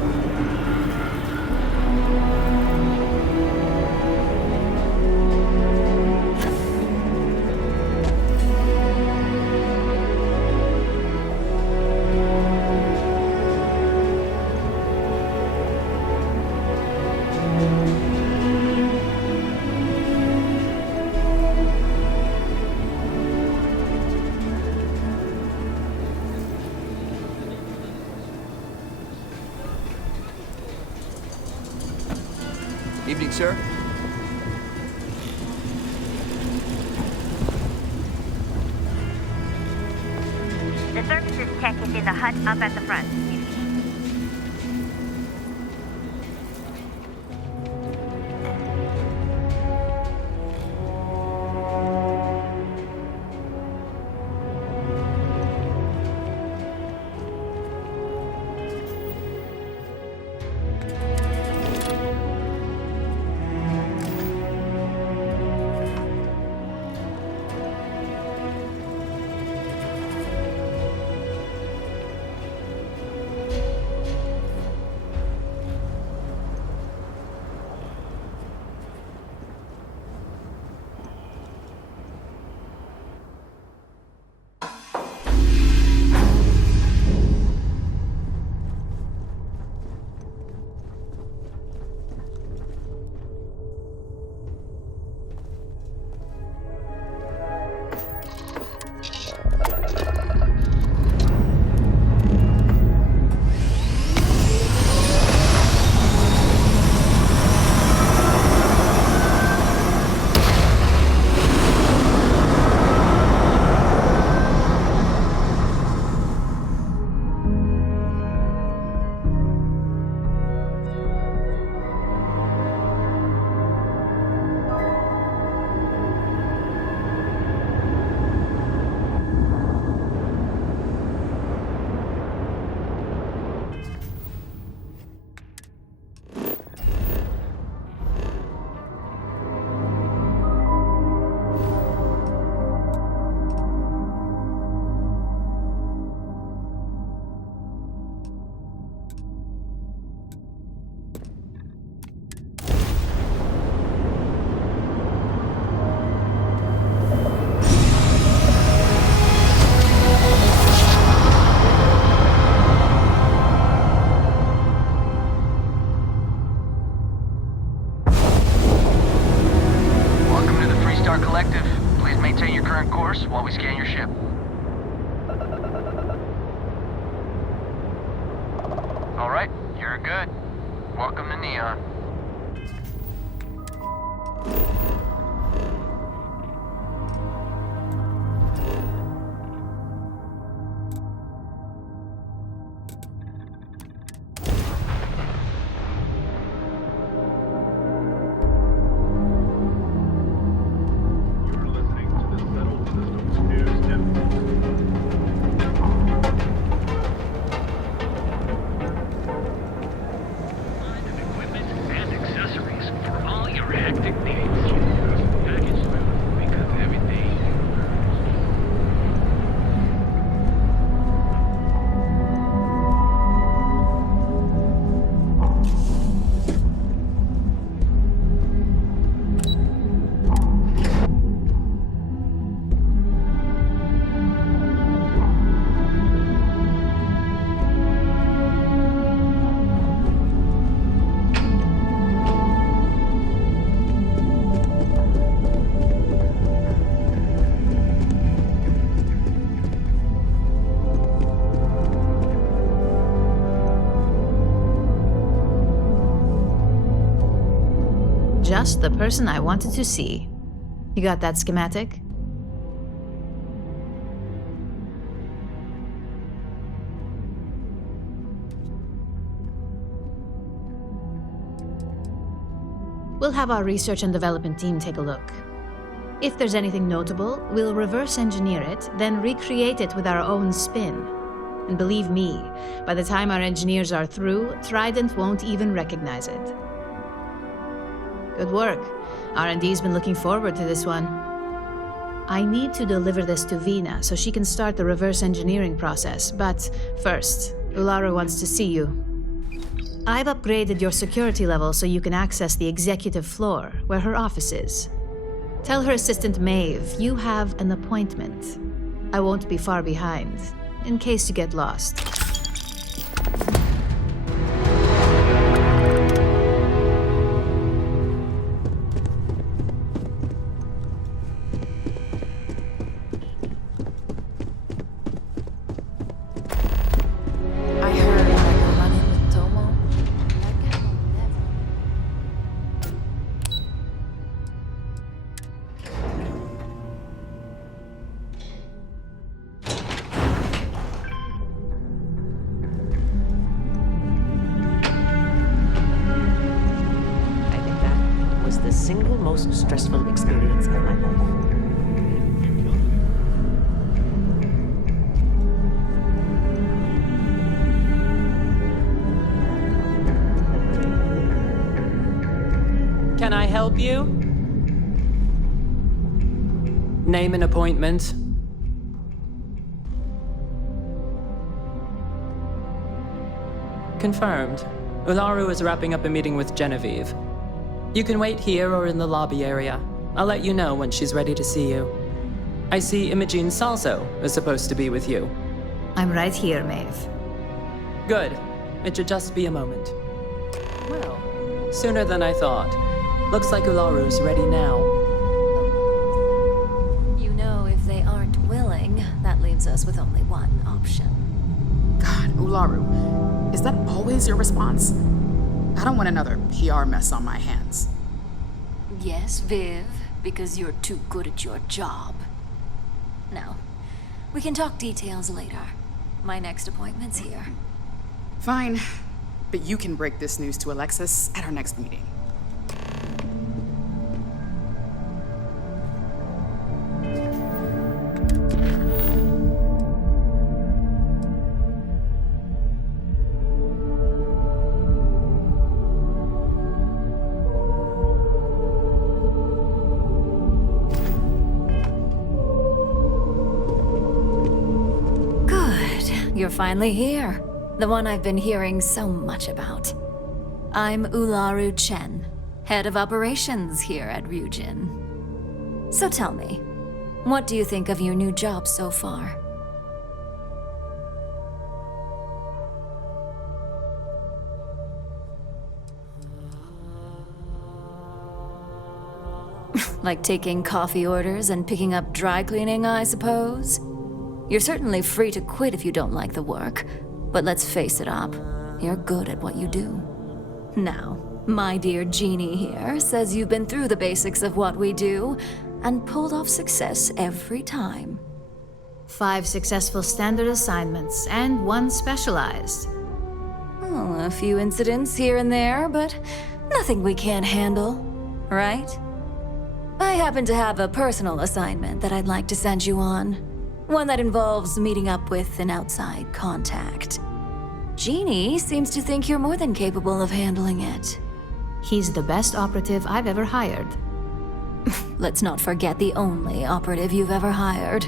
Evening, sir. The services tech is in the hut up at the front. while we scan your ship. All right, you're good. Welcome to Neon. Just the person I wanted to see. You got that schematic? We'll have our research and development team take a look. If there's anything notable, we'll reverse engineer it, then recreate it with our own spin. And believe me, by the time our engineers are through, Trident won't even recognize it. Good work. R&D's been looking forward to this one. I need to deliver this to Vina so she can start the reverse engineering process, but first, Ularu wants to see you. I've upgraded your security level so you can access the executive floor, where her office is. Tell her assistant Maeve you have an appointment. I won't be far behind, in case you get lost. The single most stressful experience of my life. Can I help you? Name an appointment. Confirmed. Ularu is wrapping up a meeting with Genevieve. You can wait here or in the lobby area. I'll let you know when she's ready to see you. I see Imogene Salso is supposed to be with you. I'm right here, Maeve. Good. It should just be a moment. Well, sooner than I thought. Looks like Ularu's ready now. You know, if they aren't willing, that leaves us with only one option. God, Ularu, is that always your response? I don't want another PR mess on my hands. Yes, Viv, because you're too good at your job. Now, we can talk details later. My next appointment's here. Fine, but you can break this news to Alexis at our next meeting. You're finally here. The one I've been hearing so much about. I'm Ularu Chen, head of operations here at Ryujin. So tell me, what do you think of your new job so far? Like taking coffee orders and picking up dry cleaning, I suppose? You're certainly free to quit if you don't like the work, but let's face it up, you're good at what you do. Now, my dear Jeannie here says you've been through the basics of what we do and pulled off success every time. 5 successful standard assignments and 1 specialized. Oh, a few incidents here and there, but nothing we can't handle, right? I happen to have a personal assignment that I'd like to send you on. One that involves meeting up with an outside contact. Jeannie seems to think you're more than capable of handling it. He's the best operative I've ever hired. Let's not forget the only operative you've ever hired.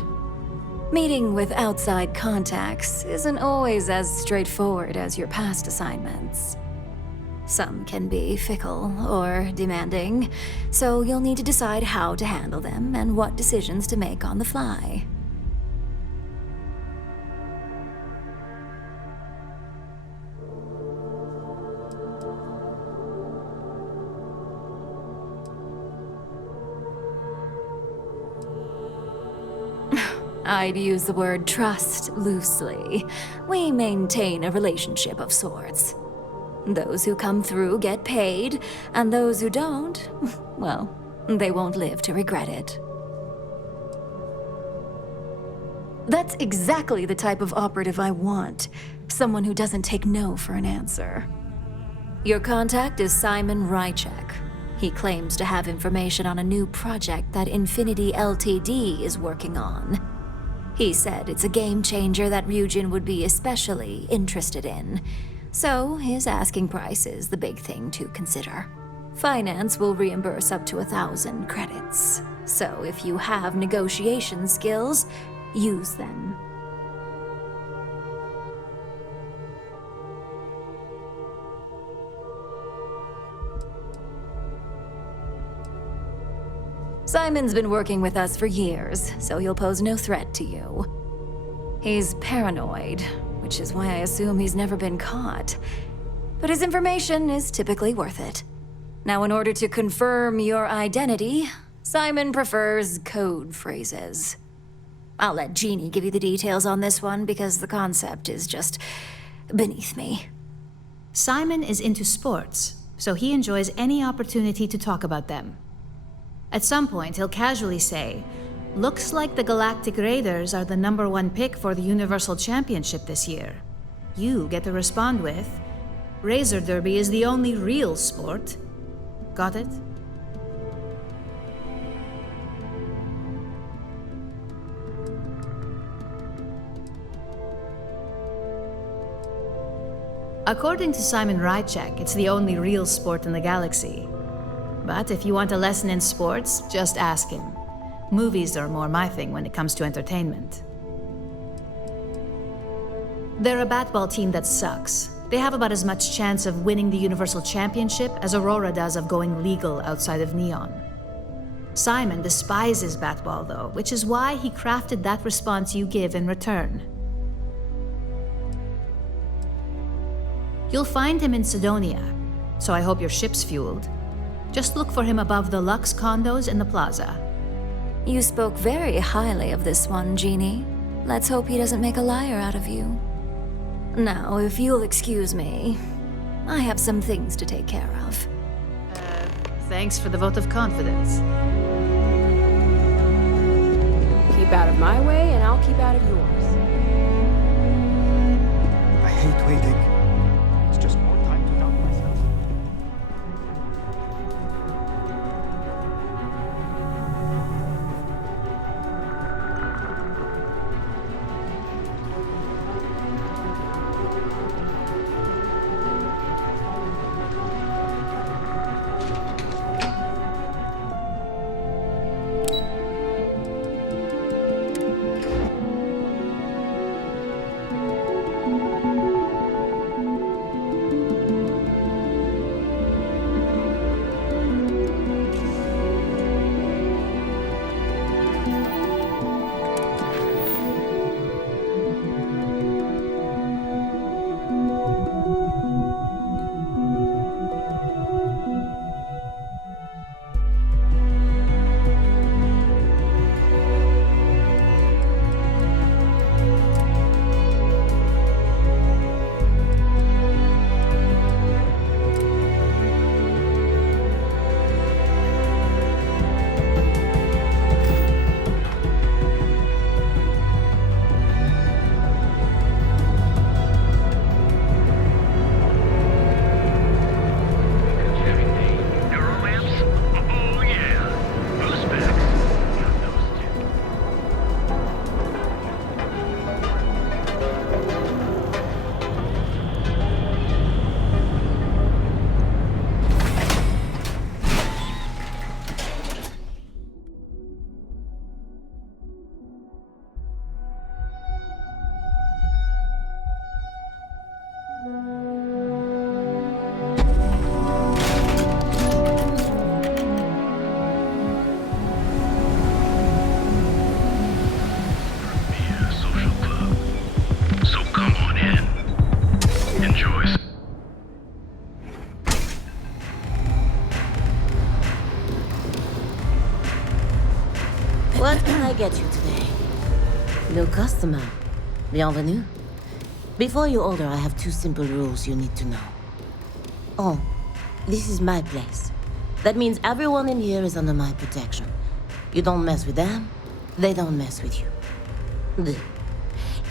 Meeting with outside contacts isn't always as straightforward as your past assignments. Some can be fickle or demanding, so you'll need to decide how to handle them and what decisions to make on the fly. I'd use the word trust loosely. We maintain a relationship of sorts. Those who come through get paid, and those who don't, well, they won't live to regret it. That's exactly the type of operative I want. Someone who doesn't take no for an answer. Your contact is Simon Rychek. He claims to have information on a new project that Infinity Ltd is working on. He said it's a game changer that Ryujin would be especially interested in. So his asking price is the big thing to consider. Finance will reimburse up to 1,000 credits. So if you have negotiation skills, use them. Simon's been working with us for years, so he'll pose no threat to you. He's paranoid, which is why I assume he's never been caught. But his information is typically worth it. Now, in order to confirm your identity, Simon prefers code phrases. I'll let Jeannie give you the details on this one because the concept is just beneath me. Simon is into sports, so he enjoys any opportunity to talk about them. At some point, he'll casually say, "Looks like the Galactic Raiders are the #1 pick for the Universal Championship this year." You get to respond with, "Razor Derby is the only real sport." Got it? According to Simon Rychek, it's the only real sport in the galaxy. But if you want a lesson in sports, just ask him. Movies are more my thing when it comes to entertainment. They're a batball team that sucks. They have about as much chance of winning the Universal Championship as Aurora does of going legal outside of Neon. Simon despises batball, though, which is why he crafted that response you give in return. You'll find him in Sidonia, so I hope your ship's fueled. Just look for him above the Lux condos in the plaza. You spoke very highly of this one, Jeannie. Let's hope he doesn't make a liar out of you. Now, if you'll excuse me, I have some things to take care of. Thanks for the vote of confidence. Keep out of my way, and I'll keep out of yours. I hate waiting. It's just more time to doubt myself. What can I get you today? New customer. Bienvenue. Before you order, I have 2 simple rules you need to know. Oh, this is my place. That means everyone in here is under my protection. You don't mess with them, they don't mess with you. Deal.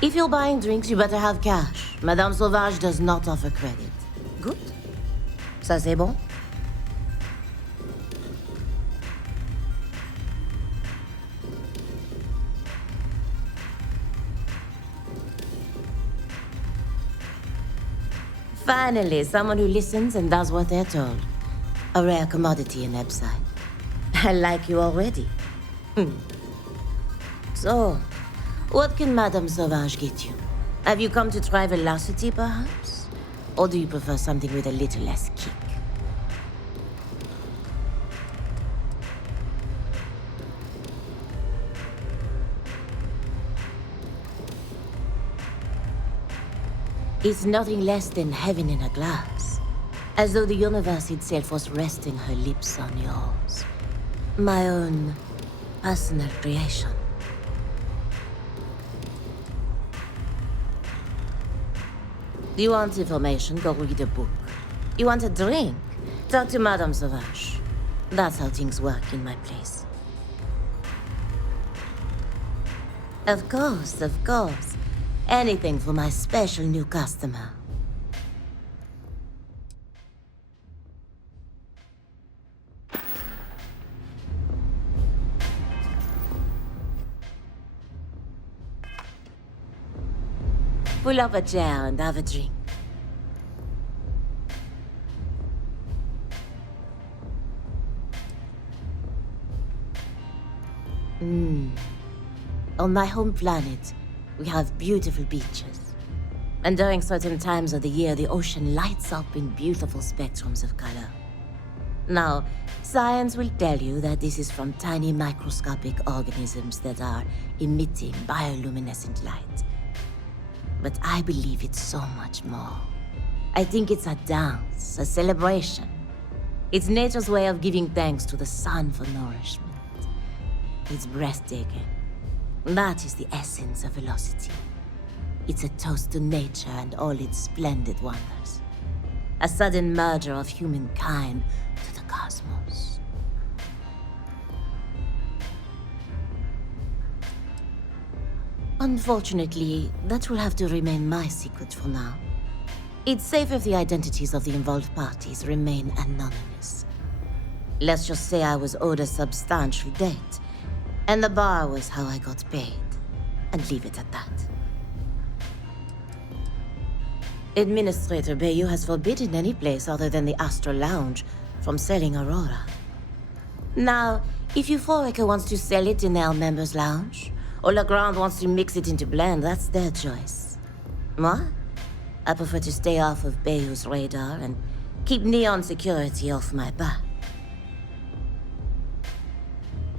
If you're buying drinks, you better have cash. Madame Sauvage does not offer credit. Good? Ça c'est bon? Finally, someone who listens and does what they're told. A rare commodity in Epside. I like you already. So, what can Madame Sauvage get you? Have you come to try velocity, perhaps? Or do you prefer something with a little less kick? It's nothing less than heaven in a glass. As though the universe itself was resting her lips on yours. My own personal creation. You want information? Go read a book. You want a drink? Talk to Madame Sauvage. That's how things work in my place. Of course, of course. Anything for my special new customer. Pull up a chair and have a drink. On my home planet, we have beautiful beaches. And during certain times of the year, the ocean lights up in beautiful spectrums of color. Now, science will tell you that this is from tiny microscopic organisms that are emitting bioluminescent light. But I believe it's so much more. I think it's a dance, a celebration. It's nature's way of giving thanks to the sun for nourishment. It's breathtaking. That is the essence of velocity. It's a toast to nature and all its splendid wonders. A sudden merger of humankind to the cosmos. Unfortunately, that will have to remain my secret for now. It's safe if the identities of the involved parties remain anonymous. Let's just say I was owed a substantial debt, and the bar was how I got paid, and leave it at that. Administrator Bayou has forbidden any place other than the Astral Lounge from selling Aurora. Now, if Euphorica wants to sell it in their members' lounge, or Legrand wants to mix it into blend, that's their choice. Moi? I prefer to stay off of Bayou's radar and keep Neon security off my back.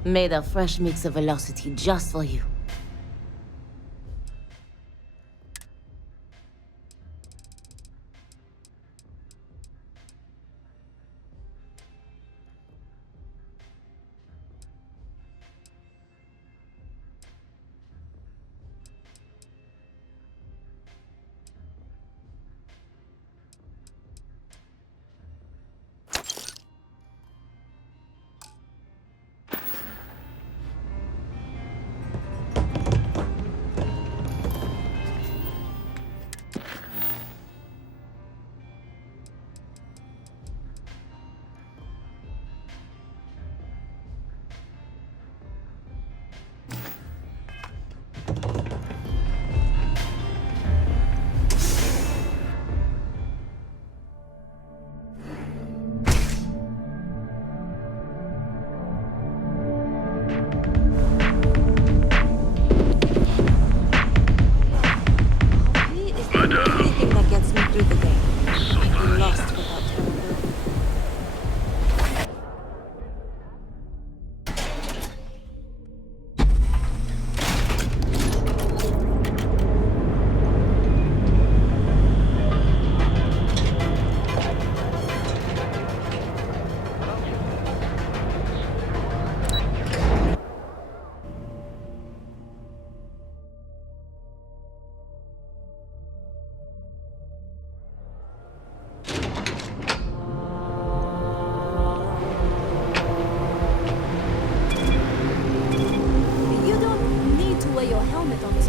Made a fresh mix of velocity just for you.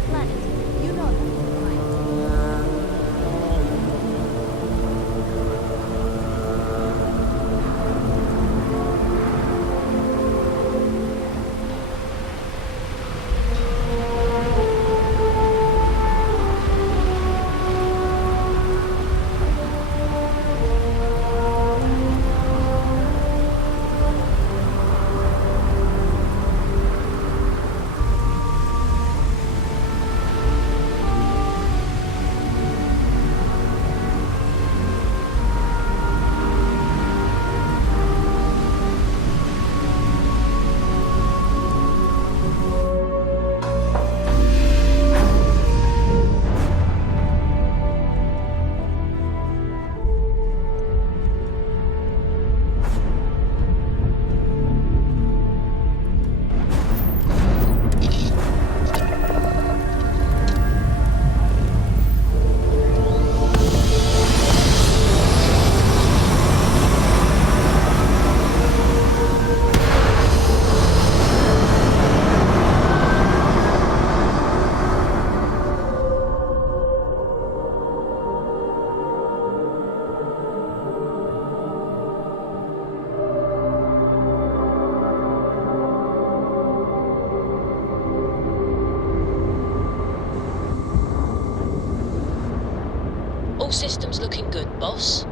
planet. You know that, All systems looking good, boss.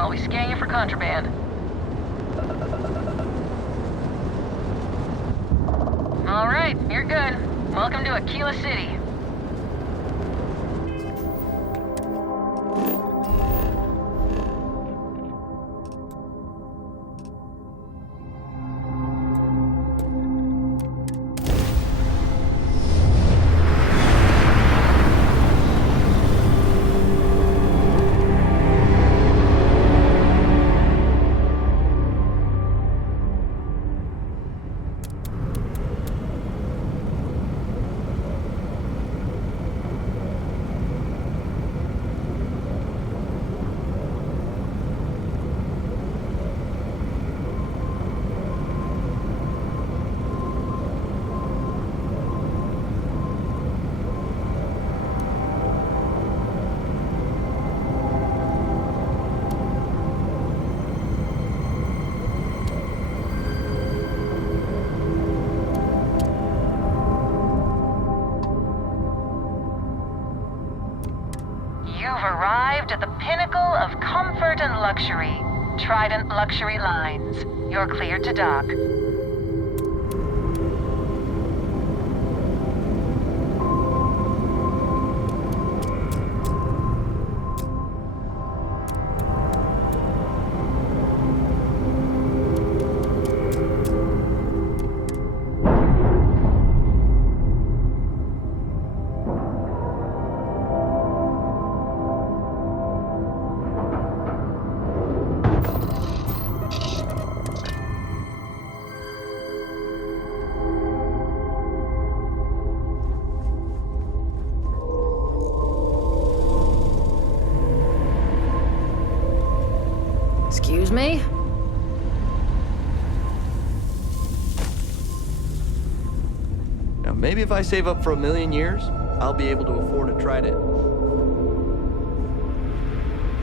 while we scan you for contraband. All right, you're good. Welcome to Aquila City. You've arrived at the pinnacle of comfort and luxury. Trident Luxury Lines. You're cleared to dock. Excuse me? Now, maybe if I save up for 1,000,000 years, I'll be able to afford a Trident.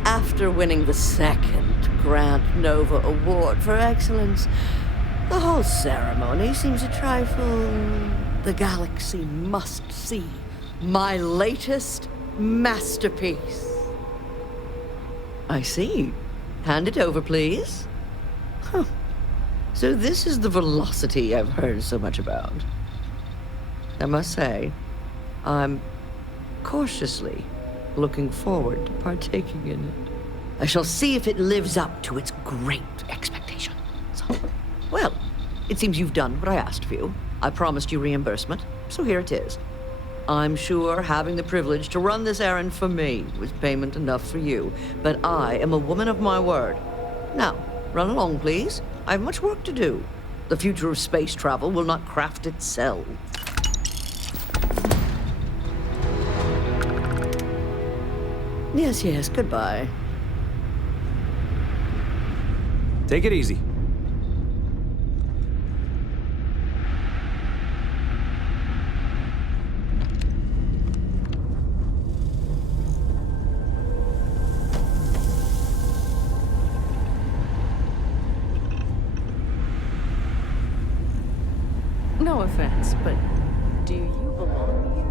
After winning the second Grant Nova Award for Excellence, the whole ceremony seems a trifle. The galaxy must see my latest masterpiece. I see. Hand it over, please. Huh. So this is the velocity I've heard so much about. I must say, I'm cautiously looking forward to partaking in it. I shall see if it lives up to its great expectations. It seems you've done what I asked of you. I promised you reimbursement, so here it is. I'm sure having the privilege to run this errand for me was payment enough for you, but I am a woman of my word. Now, run along, please. I have much work to do. The future of space travel will not craft itself. Yes, yes, goodbye. Take it easy. No offense, but do you belong here?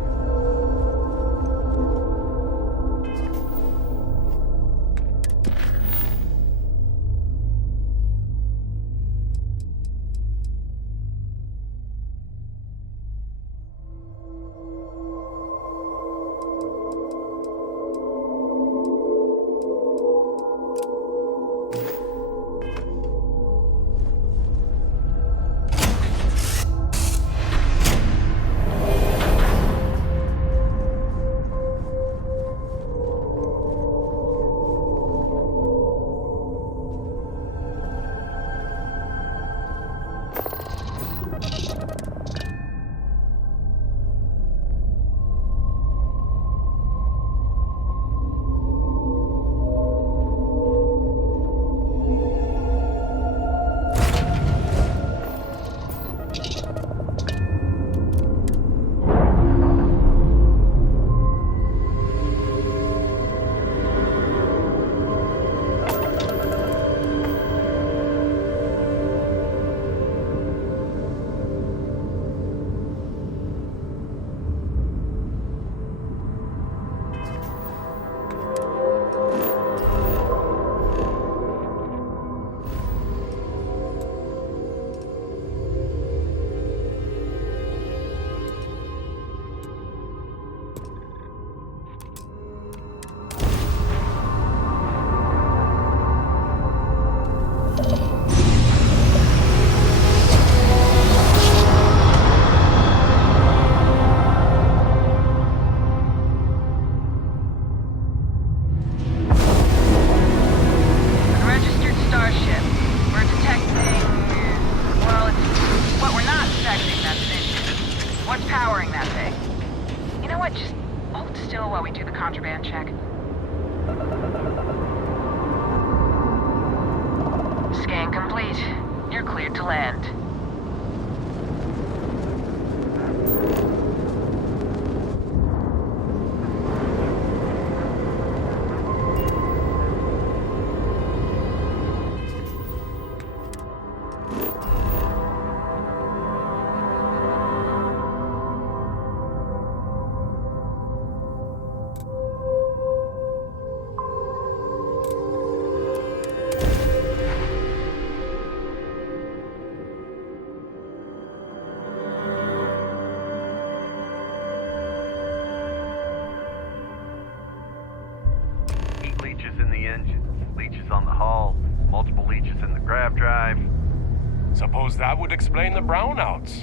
Suppose that would explain the brownouts.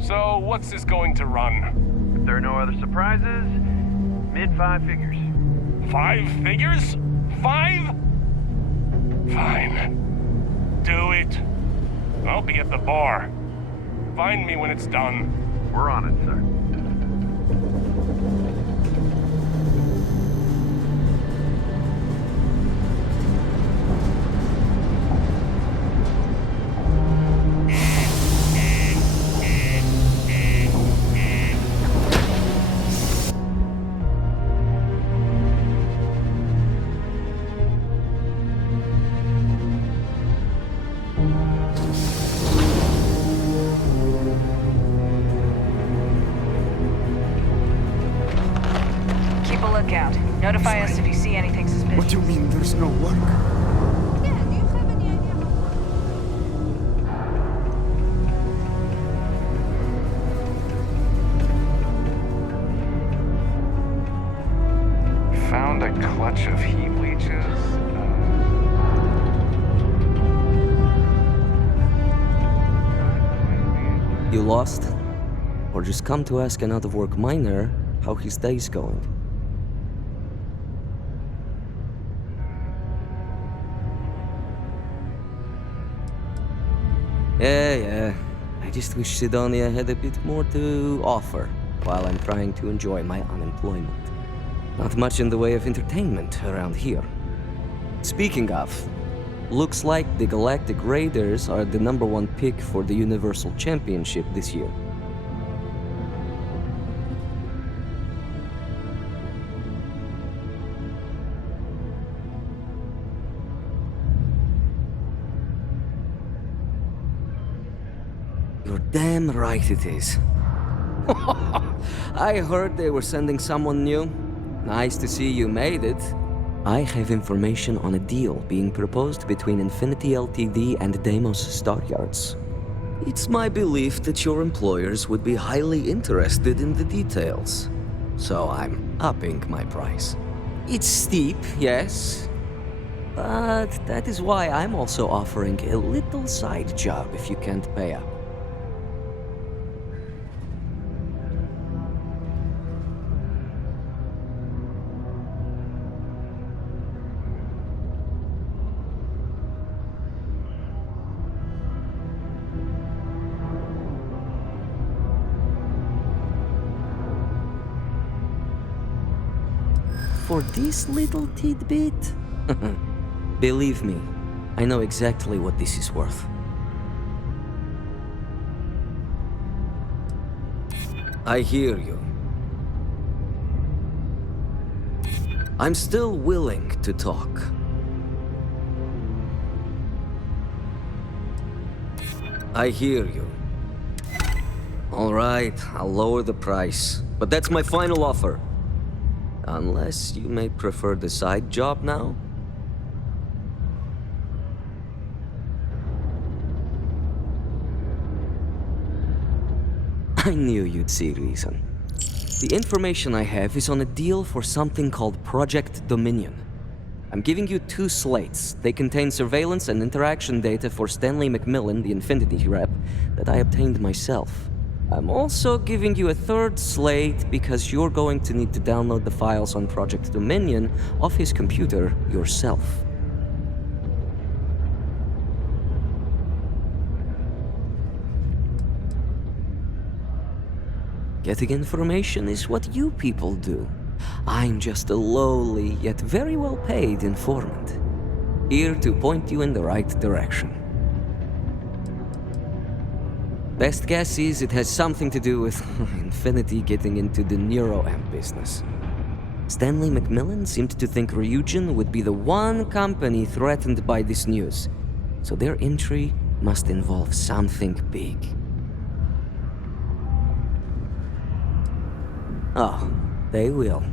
So, what's this going to run? If there are no other surprises, mid-five figures. 5 figures? 5? Fine. Do it. I'll be at the bar. Find me when it's done. We're on it, sir. Notify us if you see anything suspicious. What do you mean there's no work? Found a clutch of heat leeches. You lost? Or just come to ask an out-of-work miner how his day's going? Yeah. I just wish Sidonia had a bit more to offer while I'm trying to enjoy my unemployment. Not much in the way of entertainment around here. Speaking of, looks like the Galactic Raiders are the #1 pick for the Universal Championship this year. You're damn right it is. I heard they were sending someone new. Nice to see you made it. I have information on a deal being proposed between Infinity Ltd and Deimos Stockyards. It's my belief that your employers would be highly interested in the details. So I'm upping my price. It's steep, yes. But that is why I'm also offering a little side job if you can't pay up. For this little tidbit? Believe me, I know exactly what this is worth. I hear you. I'm still willing to talk. I hear you. All right, I'll lower the price, but that's my final offer. Unless you may prefer the side job now? I knew you'd see reason. The information I have is on a deal for something called Project Dominion. I'm giving you 2 slates. They contain surveillance and interaction data for Stanley McMillan, the Infinity rep, that I obtained myself. I'm also giving you a 3rd slate because you're going to need to download the files on Project Dominion off his computer yourself. Getting information is what you people do. I'm just a lowly, yet very well-paid informant, here to point you in the right direction. Best guess is it has something to do with Infinity getting into the neuroamp business. Stanley McMillan seemed to think Ryujin would be the one company threatened by this news, so their entry must involve something big. Oh, they will.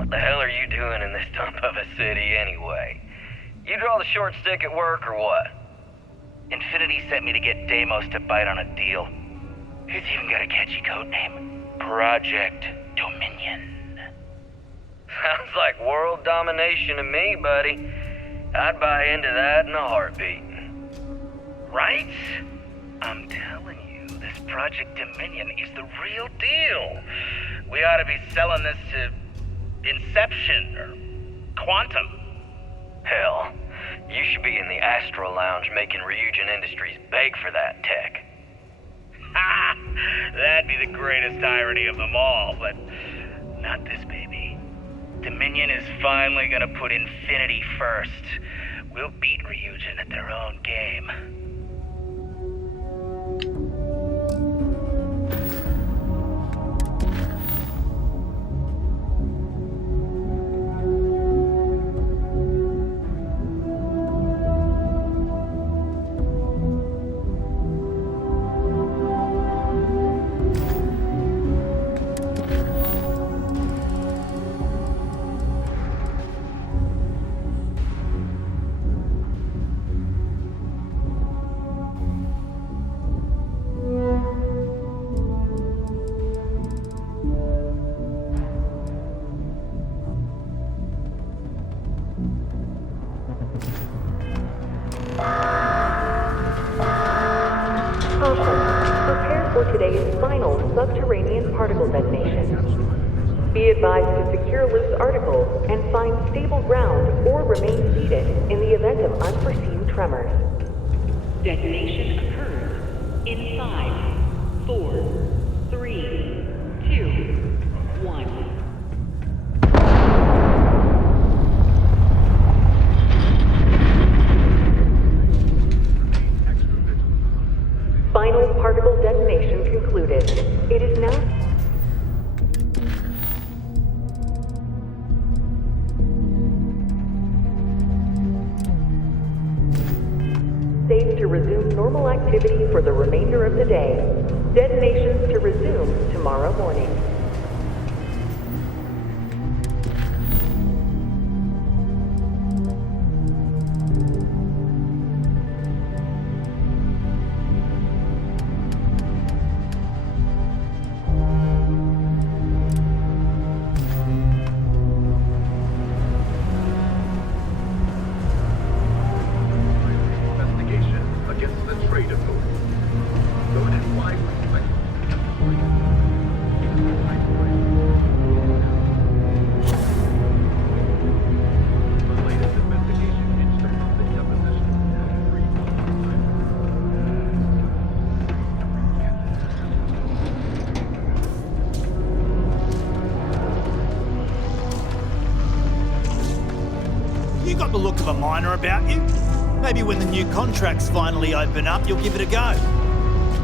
What the hell are you doing in this dump of a city anyway? You draw the short stick at work or what? Infinity sent me to get Deimos to bite on a deal. It's even got a catchy code name. Project Dominion. Sounds like world domination to me, buddy. I'd buy into that in a heartbeat. Right? I'm telling you, this Project Dominion is the real deal. We ought to be selling this to Inception or Quantum. Hell, you should be in the Astro Lounge making Ryujin Industries beg for that tech. Ha! That'd be the greatest irony of them all, but not this baby. Dominion is finally gonna put Infinity first. We'll beat Ryujin at their own game. Prepare for today's final subterranean particle detonation. Be advised to secure loose articles and find stable ground or remain seated in the event of unforeseen tremors. Detonation occurs in 5, 4, 3, 2, 1. Final particle detonation concluded. It is now safe to resume normal activity for the remainder of the day. Detonations to resume tomorrow morning. Against the trade authority. Go ahead and fly the latest investigation hinged upon the deposition of 3 You got the look of a miner about you. Maybe when the new contracts finally open up, you'll give it a go.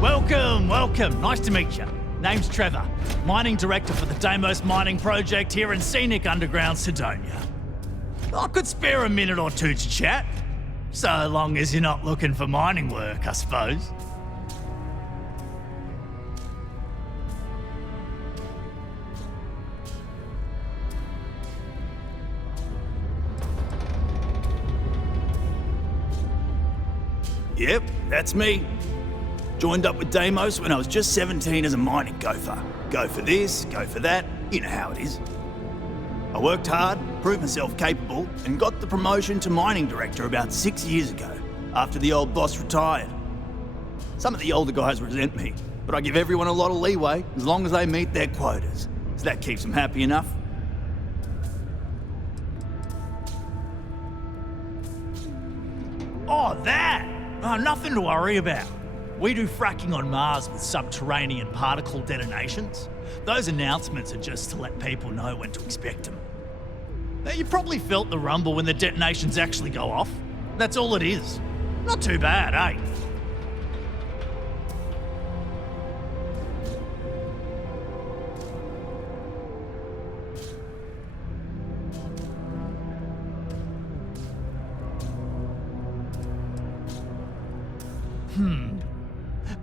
Welcome, welcome. Nice to meet you. Name's Trevor, mining director for the Deimos mining project here in scenic underground Sidonia. I could spare a minute or two to chat, so long as you're not looking for mining work, I suppose. Yep, that's me. Joined up with Deimos when I was just 17 as a mining gopher. Go for this, go for that, you know how it is. I worked hard, proved myself capable, and got the promotion to mining director about 6 years ago, after the old boss retired. Some of the older guys resent me, but I give everyone a lot of leeway as long as they meet their quotas, so that keeps them happy enough. Oh, that! Oh, nothing to worry about. We do fracking on Mars with subterranean particle detonations. Those announcements are just to let people know when to expect them. Now, you probably felt the rumble when the detonations actually go off. That's all it is. Not too bad, eh?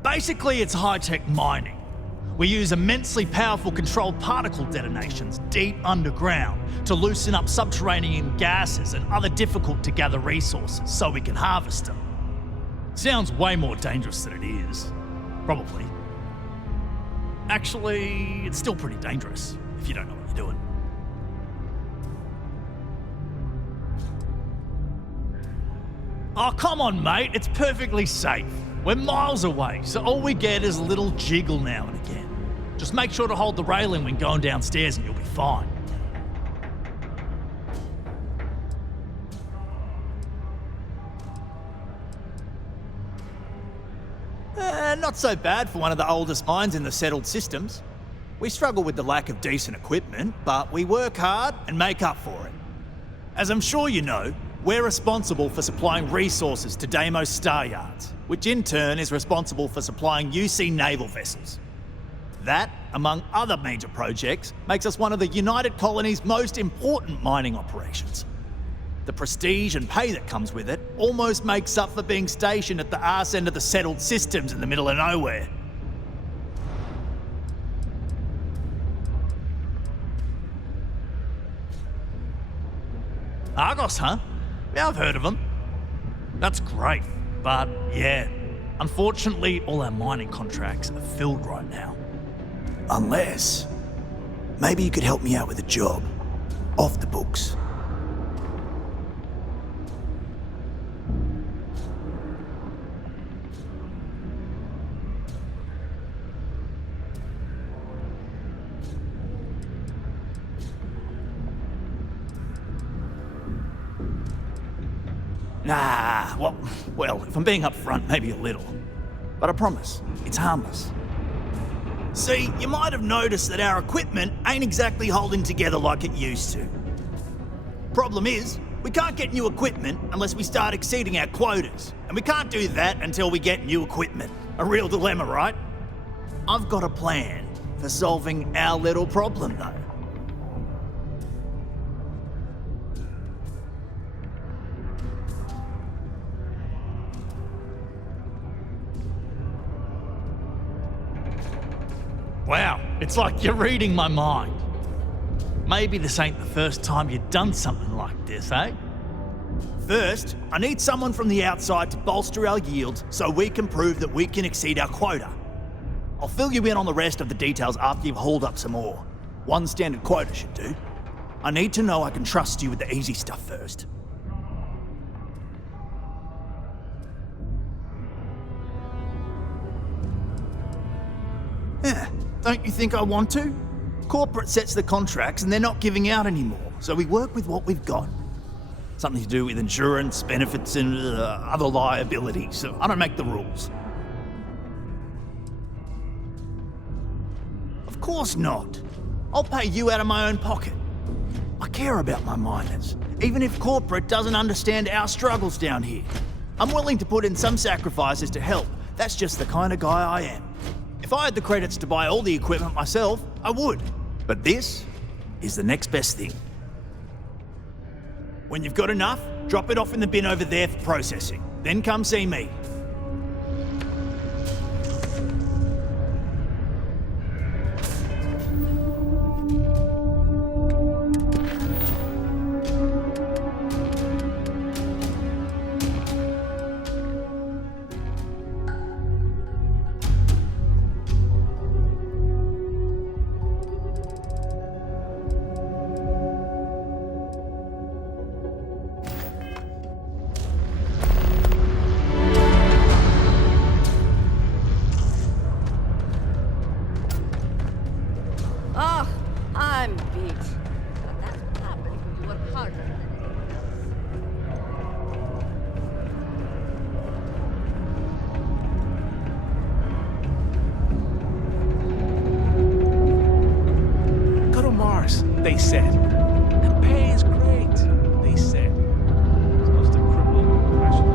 Basically, it's high-tech mining. We use immensely powerful controlled particle detonations deep underground to loosen up subterranean gases and other difficult to gather resources so we can harvest them. Sounds way more dangerous than it is. Probably. Actually, it's still pretty dangerous if you don't know what you're doing. Oh, come on, mate. It's perfectly safe. We're miles away, so all we get is a little jiggle now and again. Just make sure to hold the railing when going downstairs and you'll be fine. Not so bad for one of the oldest mines in the settled systems. We struggle with the lack of decent equipment, but we work hard and make up for it. As I'm sure you know, we're responsible for supplying resources to Deimos Star Yards, which in turn is responsible for supplying UC naval vessels. That, among other major projects, makes us one of the United Colony's most important mining operations. The prestige and pay that comes with it almost makes up for being stationed at the arse end of the settled systems in the middle of nowhere. Argos, huh? Yeah, I've heard of them. That's great, but yeah, unfortunately all our mining contracts are filled right now. Unless, maybe you could help me out with a job. Off the books. Nah, well, if I'm being upfront, maybe a little. But I promise, it's harmless. See, you might have noticed that our equipment ain't exactly holding together like it used to. Problem is, we can't get new equipment unless we start exceeding our quotas. And we can't do that until we get new equipment. A real dilemma, right? I've got a plan for solving our little problem, though. Wow, it's like you're reading my mind. Maybe this ain't the first time you've done something like this, eh? First, I need someone from the outside to bolster our yields so we can prove that we can exceed our quota. I'll fill you in on the rest of the details after you've hauled up some more. One standard quota should do. I need to know I can trust you with the easy stuff first. Yeah. Don't you think I want to? Corporate sets the contracts and they're not giving out anymore, so we work with what we've got. Something to do with insurance, benefits, and other liabilities, so I don't make the rules. Of course not. I'll pay you out of my own pocket. I care about my miners, even if corporate doesn't understand our struggles down here. I'm willing to put in some sacrifices to help. That's just the kind of guy I am. If I had the credits to buy all the equipment myself, I would. But this is the next best thing. When you've got enough, drop it off in the bin over there for processing. Then come see me. Oh, I'm beat. But that's what happens when you work harder than Go to Mars, they said. The pay is great, they said. It's most a crippling impression.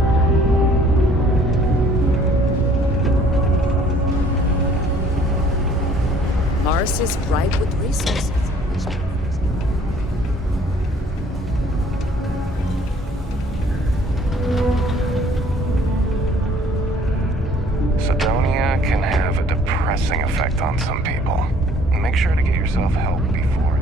Mars is ripe with resources. Cydonia can have a depressing effect on some people. yourself help before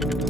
it.